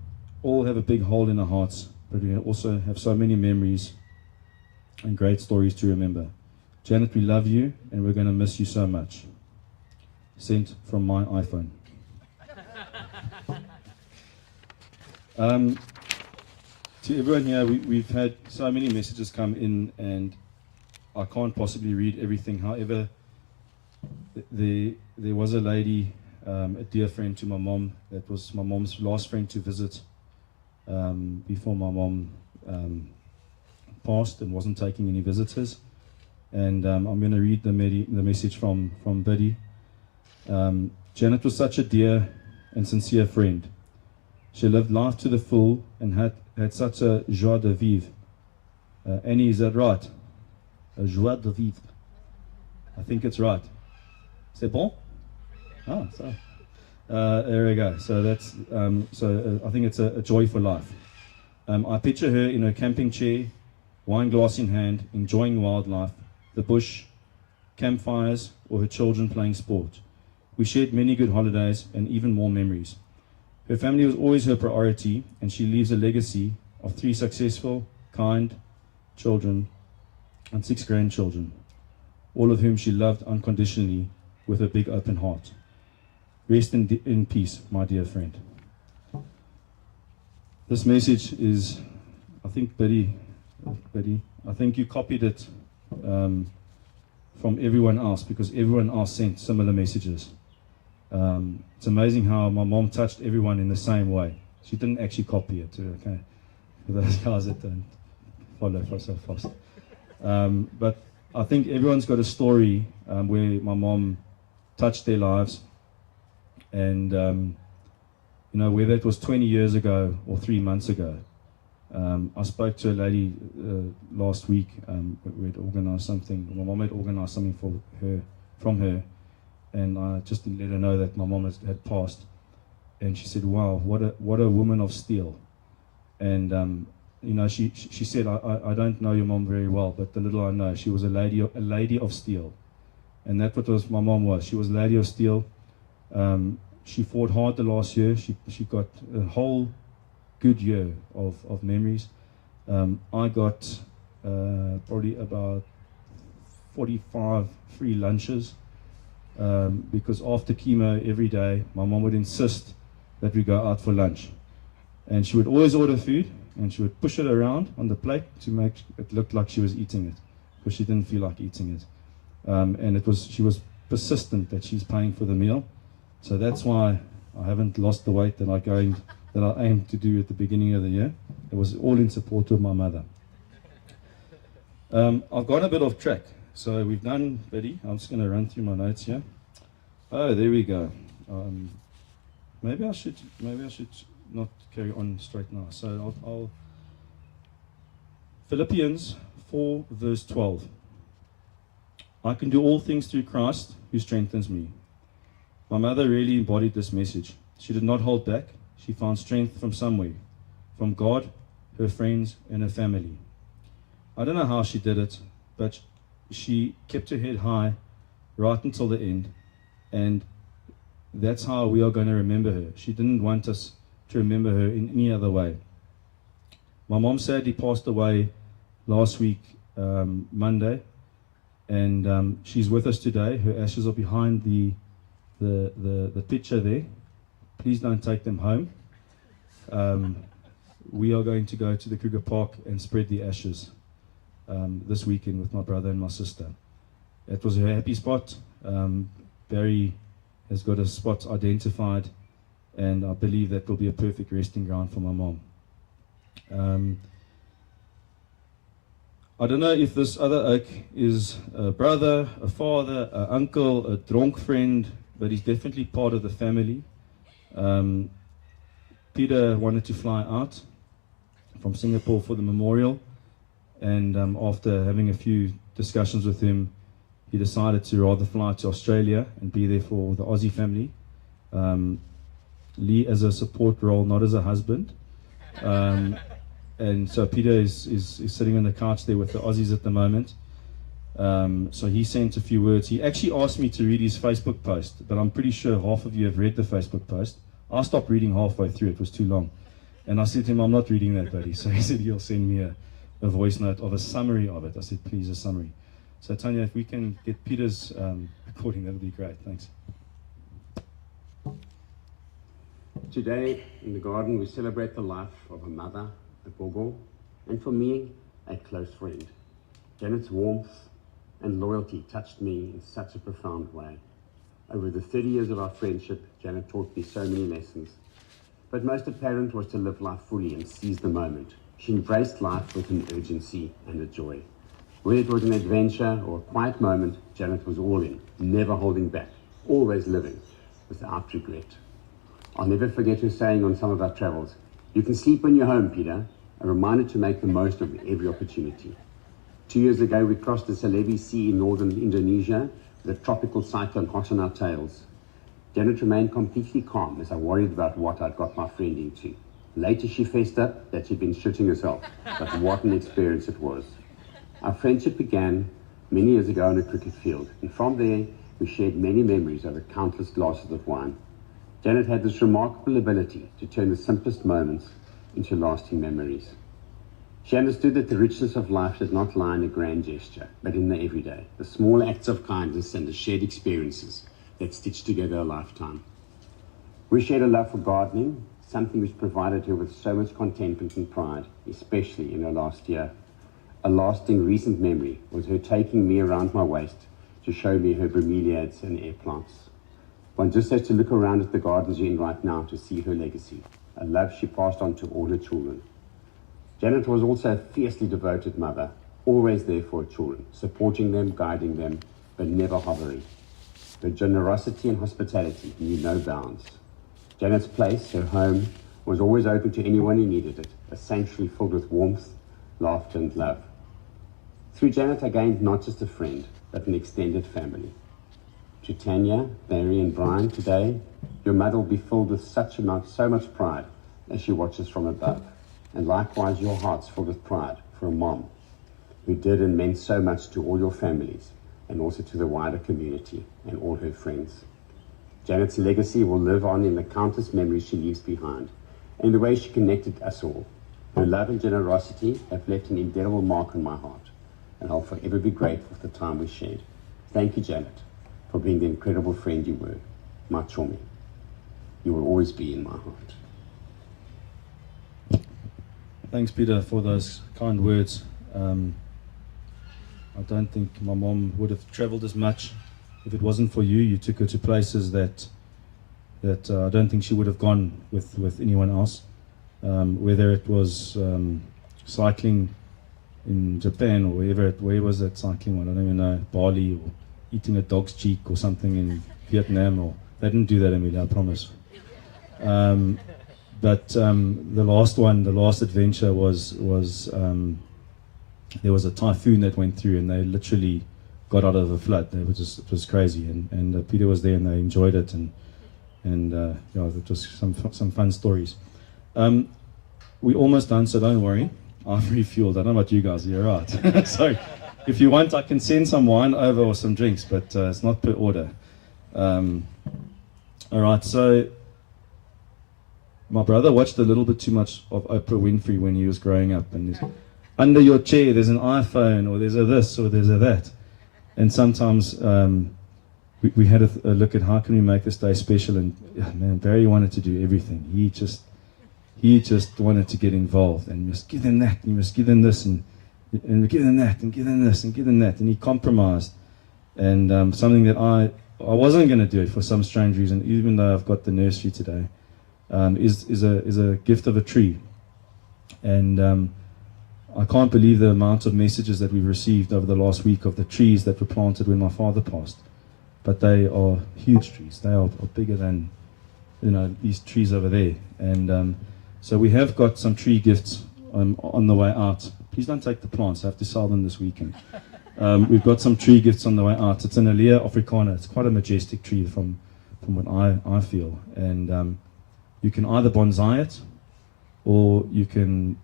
all have a big hole in our hearts, but we also have so many memories and great stories to remember. Janet, we love you, and we're going to miss you so much. Sent from my iPhone. To everyone here, we've had so many messages come in, and I can't possibly read everything. However, there was a lady, a dear friend to my mom, that was my mom's last friend to visit before my mom passed and wasn't taking any visitors. And I'm going to read the message from Biddy. Janet was such a dear and sincere friend. She lived life to the full and had such a joie de vivre. Annie, is that right? Joie de vivre. I think it's right. C'est bon? Ah, so. There we go. So that's I think it's a joy for life. I picture her in her camping chair, wine glass in hand, enjoying wildlife, the bush, campfires, or her children playing sport. We shared many good holidays and even more memories. Her family was always her priority, and she leaves a legacy of 3 successful, kind children and 6 grandchildren, all of whom she loved unconditionally with a big open heart. Rest in peace, my dear friend. This message is, I think, Betty, I think you copied it from everyone else, because everyone else sent similar messages. It's amazing how my mom touched everyone in the same way. She didn't actually copy it, okay? For those guys that don't follow so fast. But I think everyone's got a story where my mom touched their lives, and you know, whether it was 20 years ago or 3 months ago. I spoke to a lady last week. We had organised something. My mom had organised something for her, from her, and I just let her know that my mom had passed. And she said, "Wow, what a woman of steel." And you know, she said, I don't know your mom very well, but the little I know, she was a lady of steel, and that's what my mom was. She was a lady of steel. She fought hard the last year. She got a whole good year of memories. I got probably about 45 free lunches because after chemo every day, my mom would insist that we go out for lunch. And she would always order food, and she would push it around on the plate to make it look like she was eating it, because she didn't feel like eating it. And she was persistent that she's paying for the meal. So that's why I haven't lost the weight that I aimed to do at the beginning of the year. It was all in support of my mother. I've gone a bit off track. So we've done Betty. I'm just going to run through my notes here. Oh, there we go. Maybe I should not carry on straight now. So I'll Philippians 4 verse 12. I can do all things through Christ who strengthens me. My mother really embodied this message. She did not hold back. She found strength from somewhere, from God, her friends, and her family. I don't know how she did it, but she kept her head high right until the end, and that's how we are going to remember her. She didn't want us to remember her in any other way. My mom sadly passed away last week, Monday, and she's with us today. Her ashes are behind the picture there. Please don't take them home. We are going to go to the Kruger Park and spread the ashes this weekend with my brother and my sister. It was her happy spot. Barry has got a spot identified, and I believe that will be a perfect resting ground for my mom. I don't know if this other oak is a brother, a father, an uncle, a dronk friend, but he's definitely part of the family. Peter wanted to fly out from Singapore for the memorial, and after having a few discussions with him, he decided to rather fly to Australia and be there for the Aussie family. Lee as a support role, not as a husband. And so Peter is sitting on the couch there with the Aussies at the moment. So he sent a few words. He actually asked me to read his Facebook post, but I'm pretty sure half of you have read the Facebook post. I stopped reading halfway through, it was too long. And I said to him, I'm not reading that, buddy. So he said he'll send me a voice note of a summary of it. I said, please, a summary. So Tanya, if we can get Peter's recording, that would be great. Thanks. Today in the garden we celebrate the life of a mother, a gogo, and for me, a close friend. Janet's warmth and loyalty touched me in such a profound way. Over the 30 years of our friendship, Janet taught me so many lessons. But most apparent was to live life fully and seize the moment. She embraced life with an urgency and a joy. Whether it was an adventure or a quiet moment, Janet was all in, never holding back, always living without regret. I'll never forget her saying on some of our travels, "You can sleep when you're home, Peter. a reminder to make the most of every opportunity. 2 years ago, we crossed the Selebi Sea in northern Indonesia with a tropical cyclone hot on our tails. Janet remained completely calm as I worried about what I'd got my friend into. Later, she fessed up that she'd been shitting herself, but what an experience it was. Our friendship began many years ago on a cricket field, and from there, we shared many memories over countless glasses of wine. Janet had this remarkable ability to turn the simplest moments into lasting memories. She understood that the richness of life did not lie in a grand gesture, but in the everyday, the small acts of kindness and the shared experiences that stitched together a lifetime. We shared a love for gardening, something which provided her with so much contentment and pride, especially in her last year. A lasting recent memory was her taking me around my waist to show me her bromeliads and air plants. One just has to look around at the gardens you're in right now to see her legacy, a love she passed on to all her children. Janet was also a fiercely devoted mother, always there for her children, supporting them, guiding them, but never hovering. Her generosity and hospitality knew no bounds. Janet's place, her home, was always open to anyone who needed it, a sanctuary filled with warmth, laughter, and love. Through Janet, I gained not just a friend, but an extended family. To Tanya, Barry, and Brian, today, your mother will be filled with so much pride as she watches from above. And likewise, your heart's filled with pride for a mom who did and meant so much to all your families and also to the wider community and all her friends. Janet's legacy will live on in the countless memories she leaves behind and in the way she connected us all. Her love and generosity have left an indelible mark on my heart, and I'll forever be grateful for the time we shared. Thank you, Janet, for being the incredible friend you were, my chummy. You will always be in my heart. Thanks, Peter, for those kind words. I don't think my mom would have traveled as much if it wasn't for you. You took her to places that I don't think she would have gone with anyone else. Whether it was cycling in Japan or where was that cycling one? I don't even know, Bali, or eating a dog's cheek or something in Vietnam. Or they didn't do that, Amelia, I promise. But the last adventure was there was a typhoon that went through, and they literally got out of a flood. It was crazy, and Peter was there, and they enjoyed it, and it was some fun stories. We're almost done, so don't worry. I've refueled. I don't know about you guys. You're right. So, if you want, I can send some wine over or some drinks, but it's not per order. All right. So, my brother watched a little bit too much of Oprah Winfrey when he was growing up, and under your chair there's an iPhone, or there's a this, or there's a that, and sometimes we had a look at how can we make this day special, and man, Barry wanted to do everything. He just wanted to get involved, and you must give them that, and you must give them this, and give them that, and give them this, and give them that, and he compromised, and something that I wasn't going to do it for some strange reason, even though I've got the nursery today. Is a gift of a tree, and I can't believe the amount of messages that we've received over the last week of the trees that were planted when my father passed. But they are huge trees. They are bigger than these trees over there. And so we have got some tree gifts on the way out. Please don't take the plants. I have to sell them this weekend. We've got some tree gifts on the way out. It's an Alea africana. It's quite a majestic tree from what I feel, and you can either bonsai it, or you can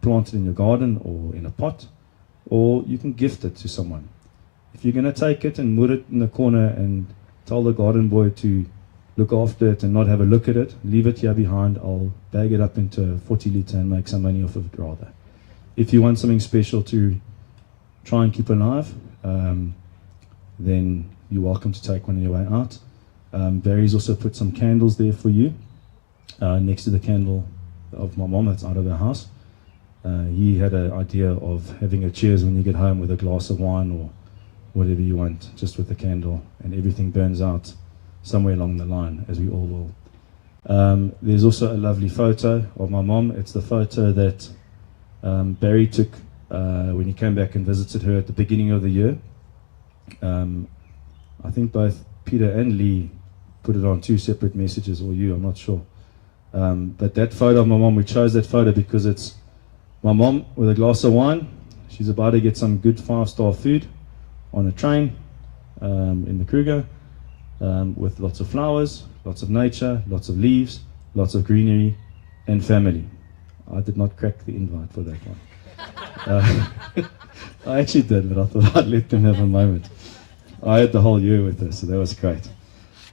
plant it in your garden or in a pot, or you can gift it to someone. If you're going to take it and put it in the corner and tell the garden boy to look after it and not have a look at it, leave it here behind. I'll bag it up into a 40 litre and make some money off of it rather. If you want something special to try and keep alive, then you're welcome to take one on your way out. Barry's also put some candles there for you. Next to the candle of my mom that's out of the house. He had an idea of having a cheers when you get home with a glass of wine or whatever you want, just with the candle, and everything burns out somewhere along the line, as we all will. There's also a lovely photo of my mom. It's the photo that Barry took when he came back and visited her at the beginning of the year. I think both Peter and Lee put it on 2 separate messages, or you, I'm not sure. But that photo of my mom, we chose that photo because it's My mom with a glass of wine. She's about to get some good 5-star food on a train in the Kruger with lots of flowers, lots of nature, lots of leaves, lots of greenery and family. I did not crack the invite for that one. I actually did, but I thought I'd let them have a moment. I had the whole year with her, so that was great.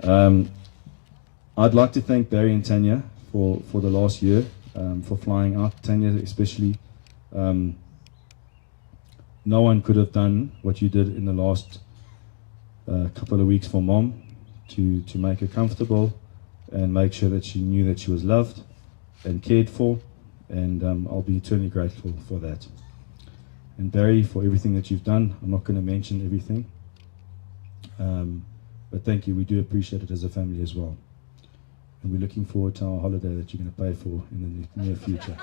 I'd like to thank Barry and Tanya for the last year, for flying out. Tanya especially. No one could have done what you did in the last couple of weeks for Mom to make her comfortable and make sure that she knew that she was loved and cared for, and I'll be eternally grateful for that. And Barry, for everything that you've done. I'm not going to mention everything, but thank you. We do appreciate it as a family as well. And we're looking forward to our holiday that you're going to pay for in the near future.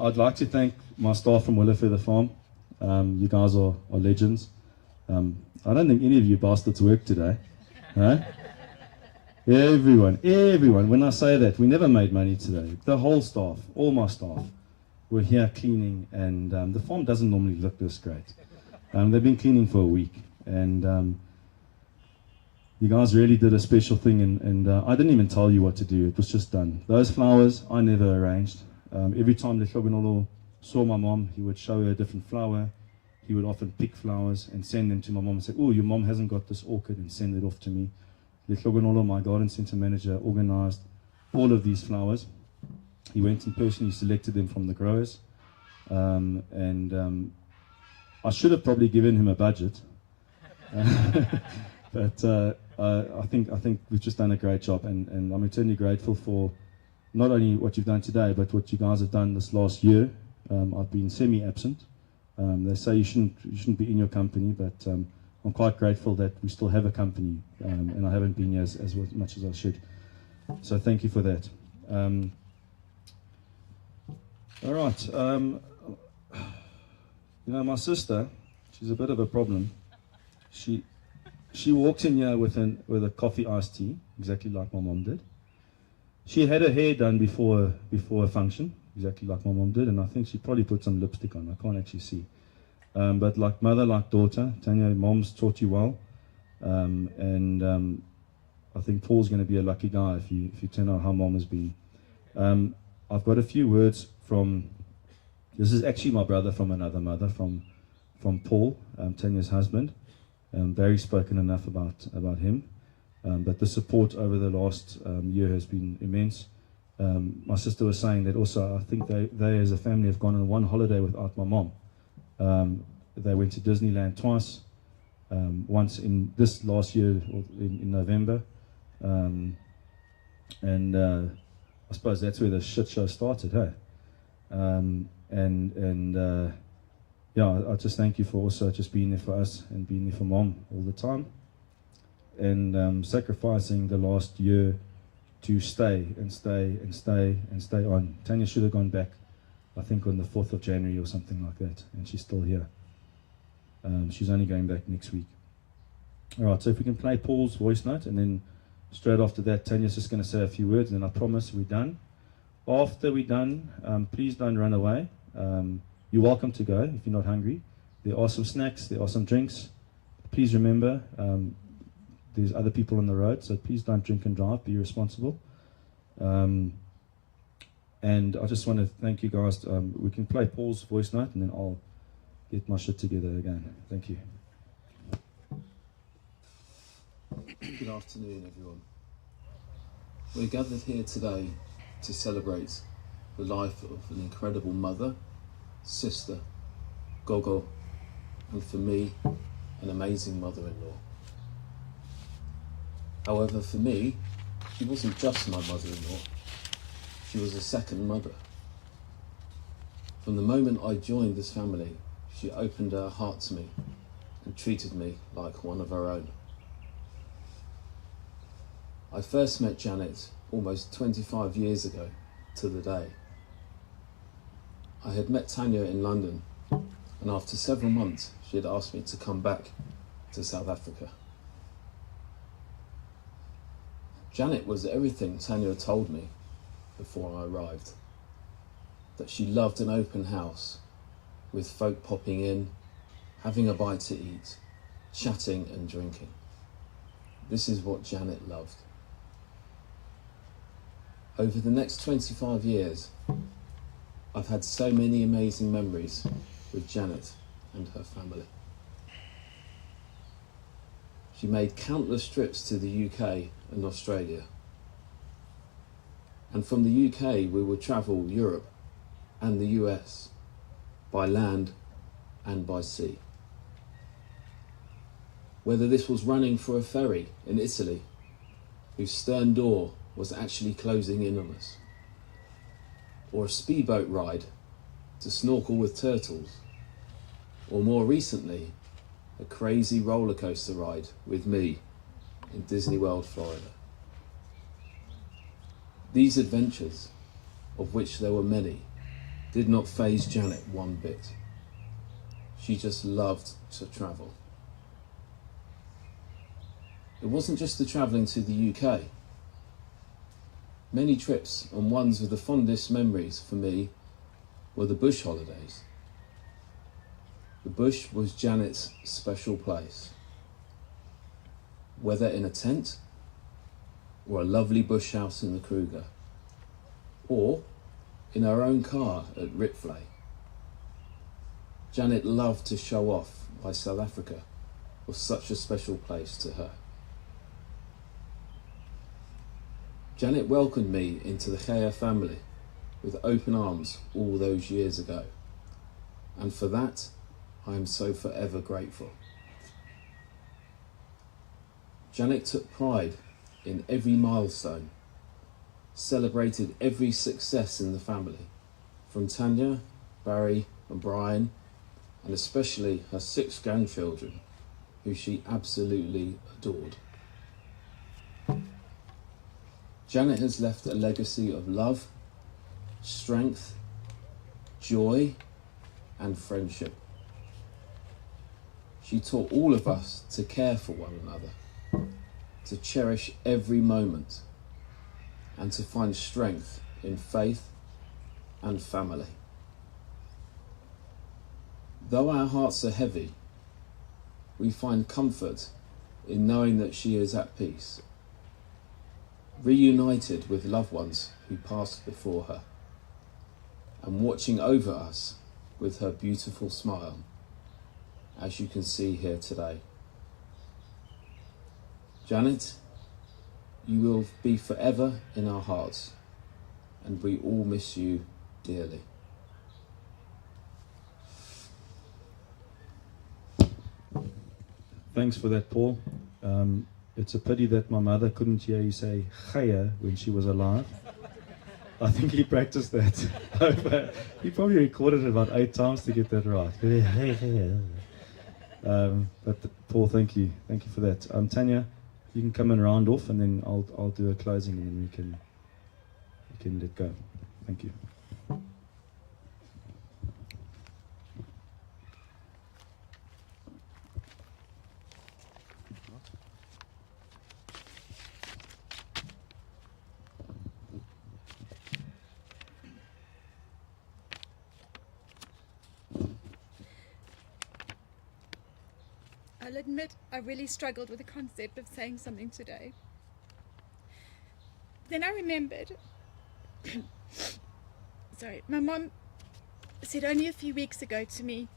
I'd like to thank my staff from Willowfeather Farm. You guys are legends. I don't think any of you bastards work today. Huh? Everyone. When I say that, we never made money today. The whole staff, all my staff, were here cleaning, and the farm doesn't normally look this great. They've been cleaning for a week, and you guys really did a special thing, and I didn't even tell you what to do. It was just done. Those flowers, I never arranged. Every time the Hlogonolo saw my mom, he would show her a different flower. He would often pick flowers and send them to my mom and say, oh, your mom hasn't got this orchid, and send it off to me. The Hlogonolo, my garden center manager, organized all of these flowers. He went and personally selected them from the growers. I should have probably given him a budget. But I think we've just done a great job, and I'm eternally grateful for not only what you've done today, but what you guys have done this last year. I've been semi-absent. They say you shouldn't be in your company, but I'm quite grateful that we still have a company, and I haven't been here as much as I should. So thank you for that. All right. You know, my sister, she's a bit of a problem. She walked in here with a coffee iced tea, exactly like my mom did. She had her hair done before a function, exactly like my mom did, and I think she probably put some lipstick on. I can't actually see. But like mother, like daughter, Tanya, mom's taught you well, and I think Paul's going to be a lucky guy if you turn out how mom has been. I've got a few words from. This is actually my brother from another mother, from Paul, Tanya's husband. Barry's spoken enough about him. But the support over the last year has been immense. My sister was saying that also, I think they as a family have gone on one holiday without my mom. They went to Disneyland twice, once in this last year in November. I suppose that's where the shit show started, hey? Yeah, I just thank you for also just being there for us and being there for mom all the time. And sacrificing the last year to stay on. Tanya should have gone back, I think, on the 4th of January or something like that, and she's still here. She's only going back next week. All right, so if we can play Paul's voice note, and then straight after that, Tanya's just going to say a few words, and then I promise we're done. After we're done, please don't run away. You're welcome to go if you're not hungry. There are some snacks, there are some drinks. Please remember, there's other people on the road, so please don't drink and drive, be responsible. And I just want to thank you guys. We can play Paul's voice note, and then I'll get my shit together again. Thank you. Good afternoon, everyone. We're gathered here today to celebrate the life of an incredible mother, sister, gogo, and for me, an amazing mother-in-law. However, for me, she wasn't just my mother-in-law, she was a second mother. From the moment I joined this family, she opened her heart to me and treated me like one of her own. I first met Janet almost 25 years ago to the day. I had met Tanya in London, and after several months, she had asked me to come back to South Africa. Janet was everything Tanya had told me before I arrived. that she loved an open house with folk popping in, having a bite to eat, chatting and drinking. This is what Janet loved. Over the next 25 years, I've had so many amazing memories with Janet and her family. She made countless trips to the UK and Australia. And from the UK, we would travel Europe and the US by land and by sea. Whether this was running for a ferry in Italy, whose stern door was actually closing in on us, or a speedboat ride to snorkel with turtles, or more recently, a crazy roller coaster ride with me in Disney World, Florida. These adventures, of which there were many, did not faze Janet one bit. She just loved to travel. It wasn't just the travelling to the UK. Many trips, and ones with the fondest memories for me, were the bush holidays. The bush was Janet's special place. Whether in a tent, or a lovely bush house in the Kruger, or in her own car at Ripley. Janet loved to show off why South Africa was such a special place to her. Janet welcomed me into the Geyer family with open arms all those years ago, and for that I am so forever grateful. Janet took pride in every milestone, celebrated every success in the family, from Tanya, Barry and Brian, and especially her 6 grandchildren, who she absolutely adored. Janet has left a legacy of love, strength, joy, and friendship. She taught all of us to care for one another, to cherish every moment, and to find strength in faith and family. Though our hearts are heavy, we find comfort in knowing that she is at peace, reunited with loved ones who passed before her, and watching over us with her beautiful smile, as you can see here today. Janet, you will be forever in our hearts, and we all miss you dearly. Thanks for that, Paul. It's a pity that my mother couldn't hear you say Geyer when she was alive. I think he practiced that. He probably recorded it about 8 times to get that right. But Paul, thank you for that. Tanya, you can come and round off, and then I'll do a closing, and then we can let go. Thank you. I'll admit I really struggled with the concept of saying something today. Then I remembered, sorry, my mom said only a few weeks ago to me,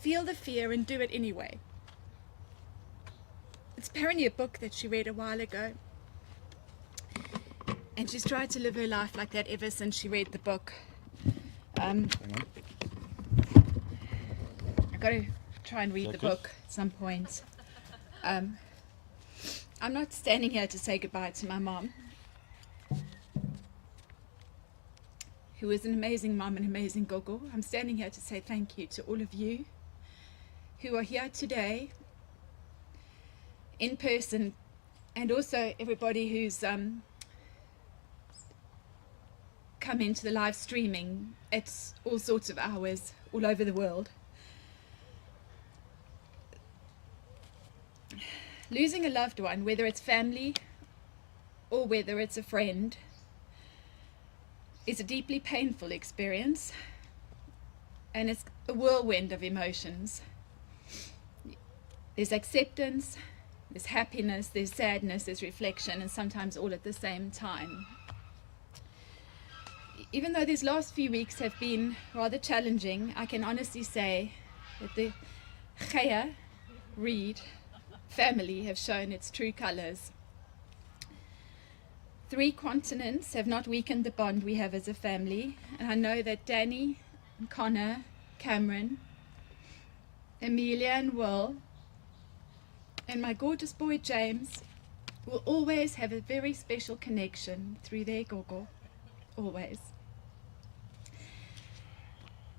feel the fear and do it anyway. It's apparently a book that she read a while ago, and she's tried to live her life like that ever since she read the book. I've got to try and read the book at some point. I'm not standing here to say goodbye to my mom, who is an amazing mom and amazing gogo. I'm standing here to say thank you to all of you who are here today in person, and also everybody who's come into the live streaming at all sorts of hours all over the world. Losing a loved one, whether it's family or whether it's a friend, is a deeply painful experience, and it's a whirlwind of emotions. There's acceptance, there's happiness, there's sadness, there's reflection, and sometimes all at the same time. Even though these last few weeks have been rather challenging, I can honestly say that the Geyer Reed family have shown its true colors. 3 continents have not weakened the bond we have as a family, and I know that Danny, Connor, Cameron, Amelia and Will, and my gorgeous boy James will always have a very special connection through their Gogo, always.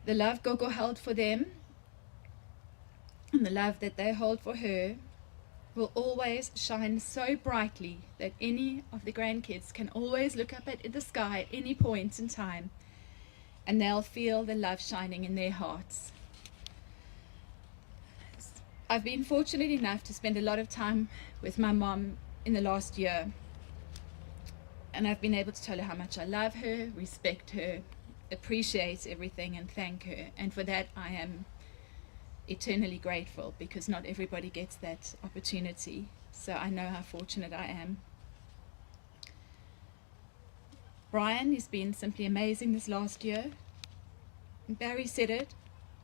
The love Gogo held for them and the love that they hold for her will always shine so brightly that any of the grandkids can always look up at the sky at any point in time, and they'll feel the love shining in their hearts. I've been fortunate enough to spend a lot of time with my mom in the last year, and I've been able to tell her how much I love her, respect her, appreciate everything, and thank her. And for that I am eternally grateful, because not everybody gets that opportunity. So I know how fortunate I am. Brian has been simply amazing this last year. Barry said it.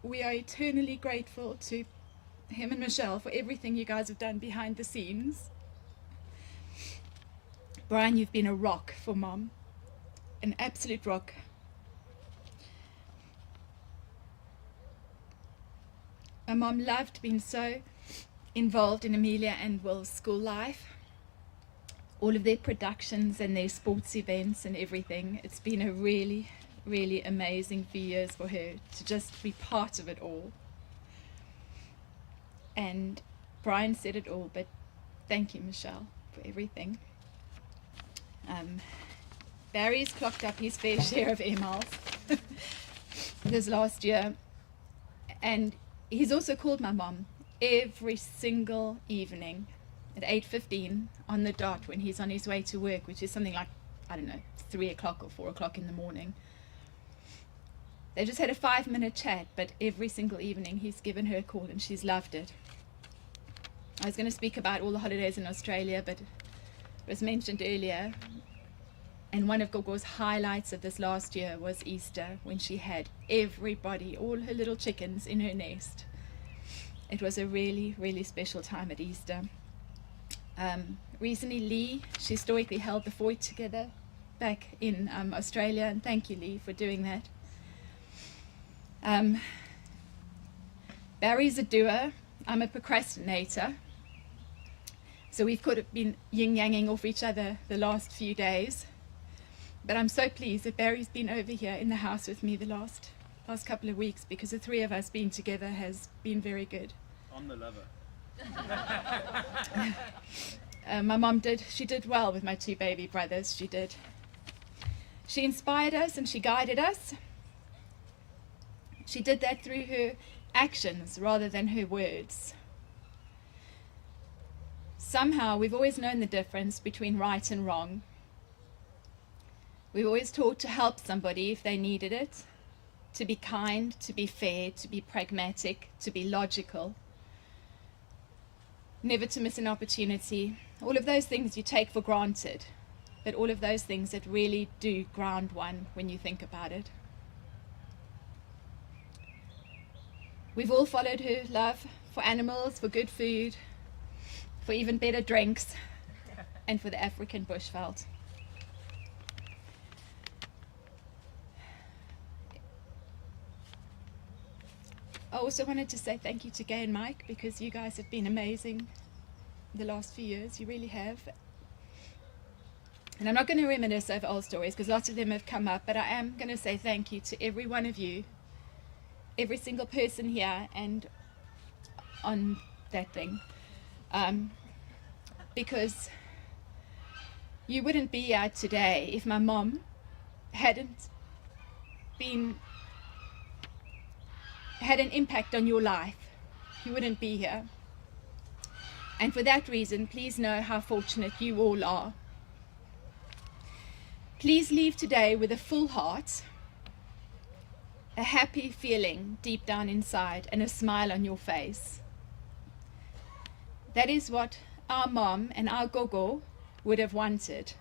We are eternally grateful to him and Michelle for everything you guys have done behind the scenes. Brian, you've been a rock for Mom, an absolute rock. My mom loved being so involved in Amelia and Will's school life, all of their productions and their sports events and everything. It's been a really, really amazing few years for her to just be part of it all. And Brian said it all, but thank you, Michelle, for everything. Barry's clocked up his fair share of emails this last year, and he's also called my mom every single evening at 8:15 on the dot when he's on his way to work, which is something like, I don't know, 3 o'clock or 4 o'clock in the morning. They just had a 5-minute chat, but every single evening he's given her a call, and she's loved it. I was going to speak about all the holidays in Australia, but it was mentioned earlier, and one of Gogo's highlights of this last year was Easter, when she had everybody, all her little chickens, in her nest. It was a really, really special time at Easter. Recently, Lee, she stoically held the fort together back in Australia, and thank you, Lee, for doing that. Barry's a doer. I'm a procrastinator. So we've kind of been yin-yanging off each other the last few days. But I'm so pleased that Barry's been over here in the house with me the last couple of weeks, because the 3 of us being together has been very good. I'm the lover. My mom she did well with my 2 baby brothers, she did. She inspired us and she guided us. She did that through her actions rather than her words. Somehow we've always known the difference between right and wrong. We've always taught to help somebody if they needed it, to be kind, to be fair, to be pragmatic, to be logical, never to miss an opportunity. All of those things you take for granted, but all of those things that really do ground one when you think about it. We've all followed her love for animals, for good food, for even better drinks, and for the African bushveld. I also wanted to say thank you to Gay and Mike, because you guys have been amazing the last few years. You really have. And I'm not going to reminisce over old stories, because lots of them have come up, but I am going to say thank you to every one of you, every single person here and on that thing, because you wouldn't be here today if my mom hadn't had an impact on your life. You wouldn't be here. And for that reason, please know how fortunate you all are. Please leave today with a full heart, a happy feeling deep down inside, and a smile on your face. That is what our mom and our gogo would have wanted.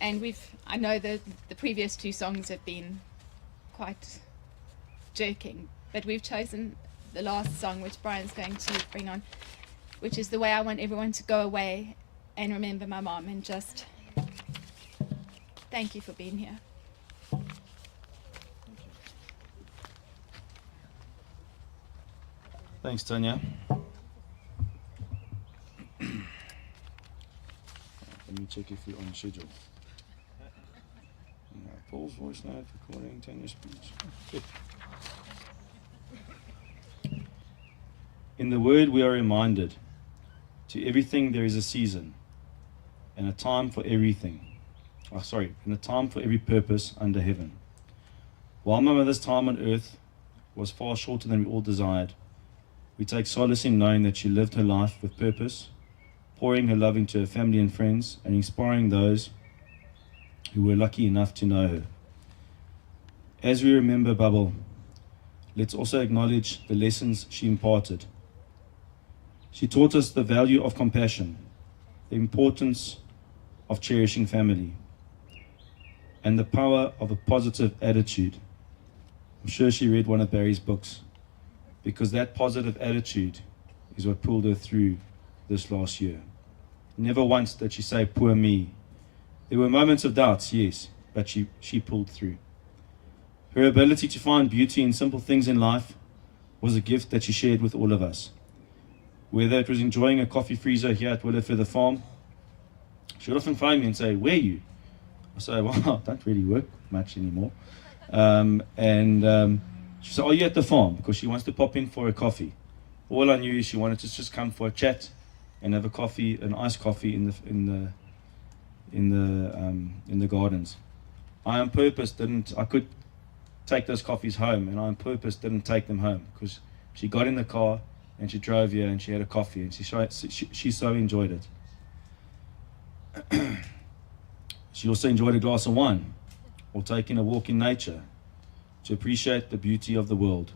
And I know that the previous two songs have been quite jerking, but we've chosen the last song, which Brian's going to bring on, which is the way I want everyone to go away and remember my mom and just thank you for being here. Thanks, Tanya. Let me check if you're on schedule. No, Paul's voice note, recording, Tanya's speech. Good. In the Word we are reminded, to everything there is a season, and a time for everything. And a time for every purpose under heaven. While my mother's time on earth was far shorter than we all desired, we take solace in knowing that she lived her life with purpose, pouring her love into her family and friends, and inspiring those who were lucky enough to know her. As we remember Bubble, let's also acknowledge the lessons she imparted. She taught us the value of compassion, the importance of cherishing family, and the power of a positive attitude. I'm sure she read one of Barry's books, because that positive attitude is what pulled her through this last year. Never once did she say, poor me. There were moments of doubts, yes, but she pulled through. Her ability to find beauty in simple things in life was a gift that she shared with all of us. Whether it was enjoying a coffee freezer here at Willowfeather Farm, she would often phone me and say, where are you? I say, well, I don't really work much anymore. She said, are you at the farm? Because she wants to pop in for a coffee. All I knew is she wanted to just come for a chat and have a coffee, an iced coffee in the gardens. I on purpose I could take those coffees home, and I on purpose didn't take them home because she got in the car and she drove here and she had a coffee and she so enjoyed it. She also enjoyed a glass of wine or taking a walk in nature to appreciate the beauty of the world.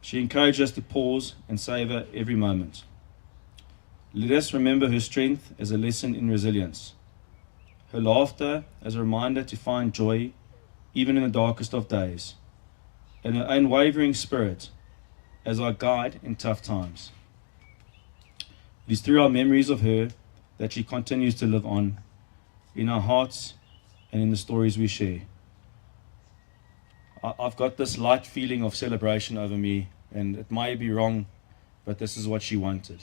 She encouraged us to pause and savor every moment. Let us remember her strength as a lesson in resilience, her laughter as a reminder to find joy even in the darkest of days, and her unwavering spirit as our guide in tough times. It is through our memories of her that she continues to live on in our hearts and in the stories we share. I've got this light feeling of celebration over me, and it might be wrong, but this is what she wanted.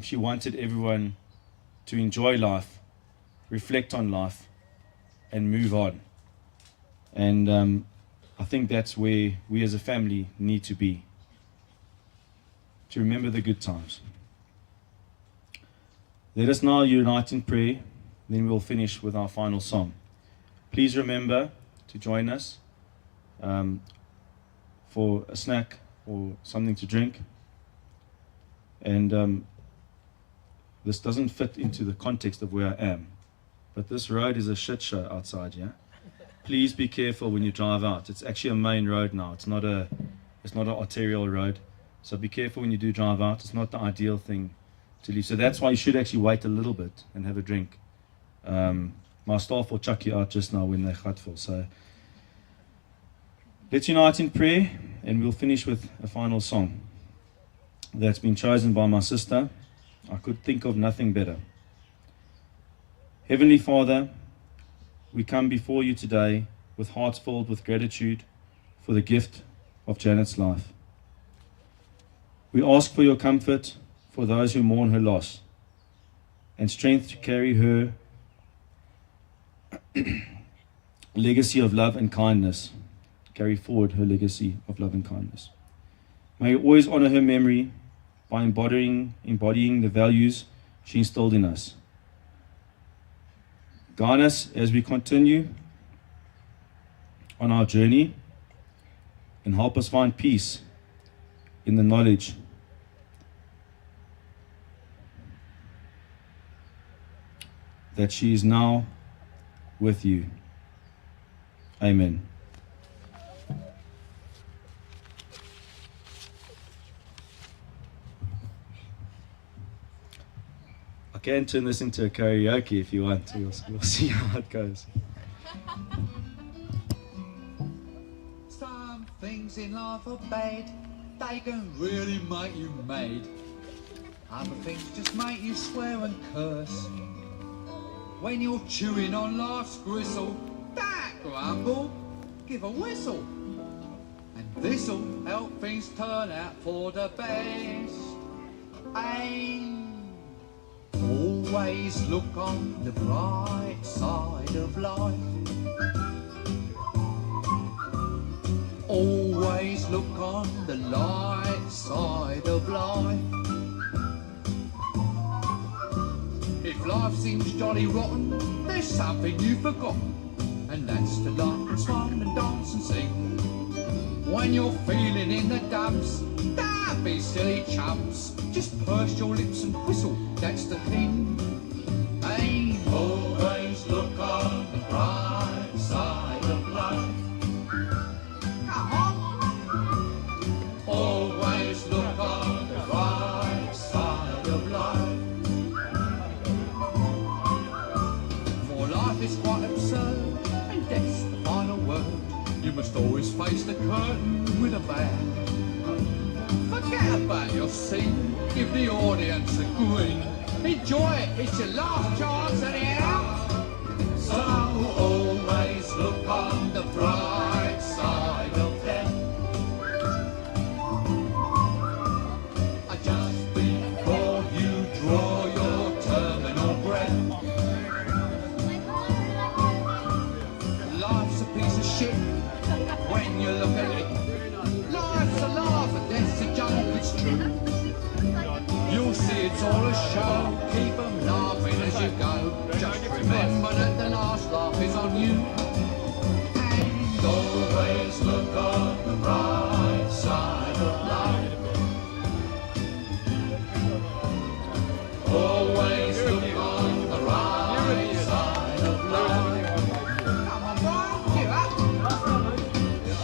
She wanted everyone to enjoy life, reflect on life, and move on. And I think that's where we as a family need to be, to remember the good times. Let us now unite in prayer, then we'll finish with our final song. Please remember to join us for a snack or something to drink. And this doesn't fit into the context of where I am, but this road is a shit show outside, yeah? Please be careful when you drive out. It's actually a main road now. It's not an arterial road. So be careful when you do drive out. It's not the ideal thing to leave. So that's why you should actually wait a little bit and have a drink. My staff will chuck you out just now when they're gutful. So let's unite in prayer, and we'll finish with a final song that's been chosen by my sister. I could think of nothing better. Heavenly Father, we come before you today with hearts filled with gratitude for the gift of Janet's life. We ask for your comfort for those who mourn her loss, and strength to carry her legacy of love and kindness, carry forward her legacy of love and kindness. May you always honor her memory by embodying the values she instilled in us. Guide us as we continue on our journey, and help us find peace in the knowledge that she is now with you. Amen. I can turn this into a karaoke if you want. We'll see how it goes. Some things in life are bad, they can really make you mad. Other things just make you swear and curse. When you're chewing on life's gristle, don't grumble, give a whistle. And this'll help things turn out for the best. Always look on the bright side of life. Always look on the light side of life. If life seems jolly rotten, there's something you've forgotten, and that's to laugh and smile and dance and sing. When you're feeling in the dumps, don't be silly chumps, just purse your lips and whistle, that's the thing. Hey, always look on the bright side of life. Come on. Always look on the bright side of life. For life is quite absurd, and death's the final word. You must always face the curtain with a bow. Forget about your scene, give the audience a grin. Enjoy it, it's your last chance anyhow. So always look on the bright side of death. Just before you draw your terminal breath. Life's a piece of shit when you look at it. Life's a laugh and death's a joke, it's true. You'll see it's all a show, keep 'em laughing as you go. Just remember that the last laugh is on you. And always look on the bright side of life. Always look on the right side of life. Come on, Brian, get up.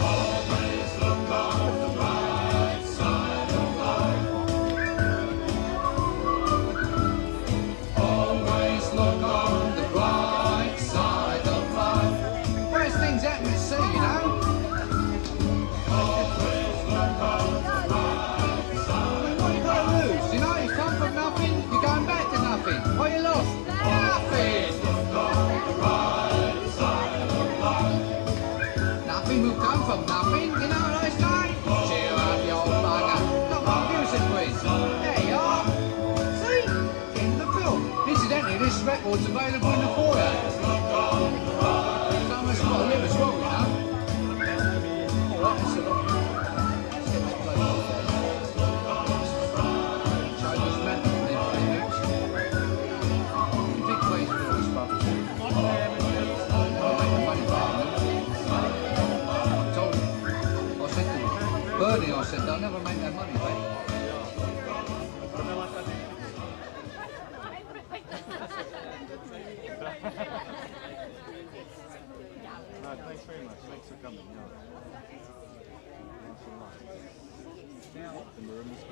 Always look on the right side of life. Always look on the right side of life. Worst things happen at sea, you know. Always look on the right side. What you got to lose? You know, you come from nothing, you're going back to nothing. What you lost? Nothing. Look on the right side of life. Nothing will come from nothing, you know what I say? Cheer up, you old bugger. Come on, give us a quiz. There you are. See? In the film. Incidentally, this record's available in the foyer. Someone's got to live as well, you know. All right, that's a lot. Let's get this bloke off there. Show this man in 3 minutes. You think please do this rubbish? I'll make the money back. I told him. I said to him, Bernie, I said, they'll never make that money back. Thanks very much. Thanks for coming. Now, the room is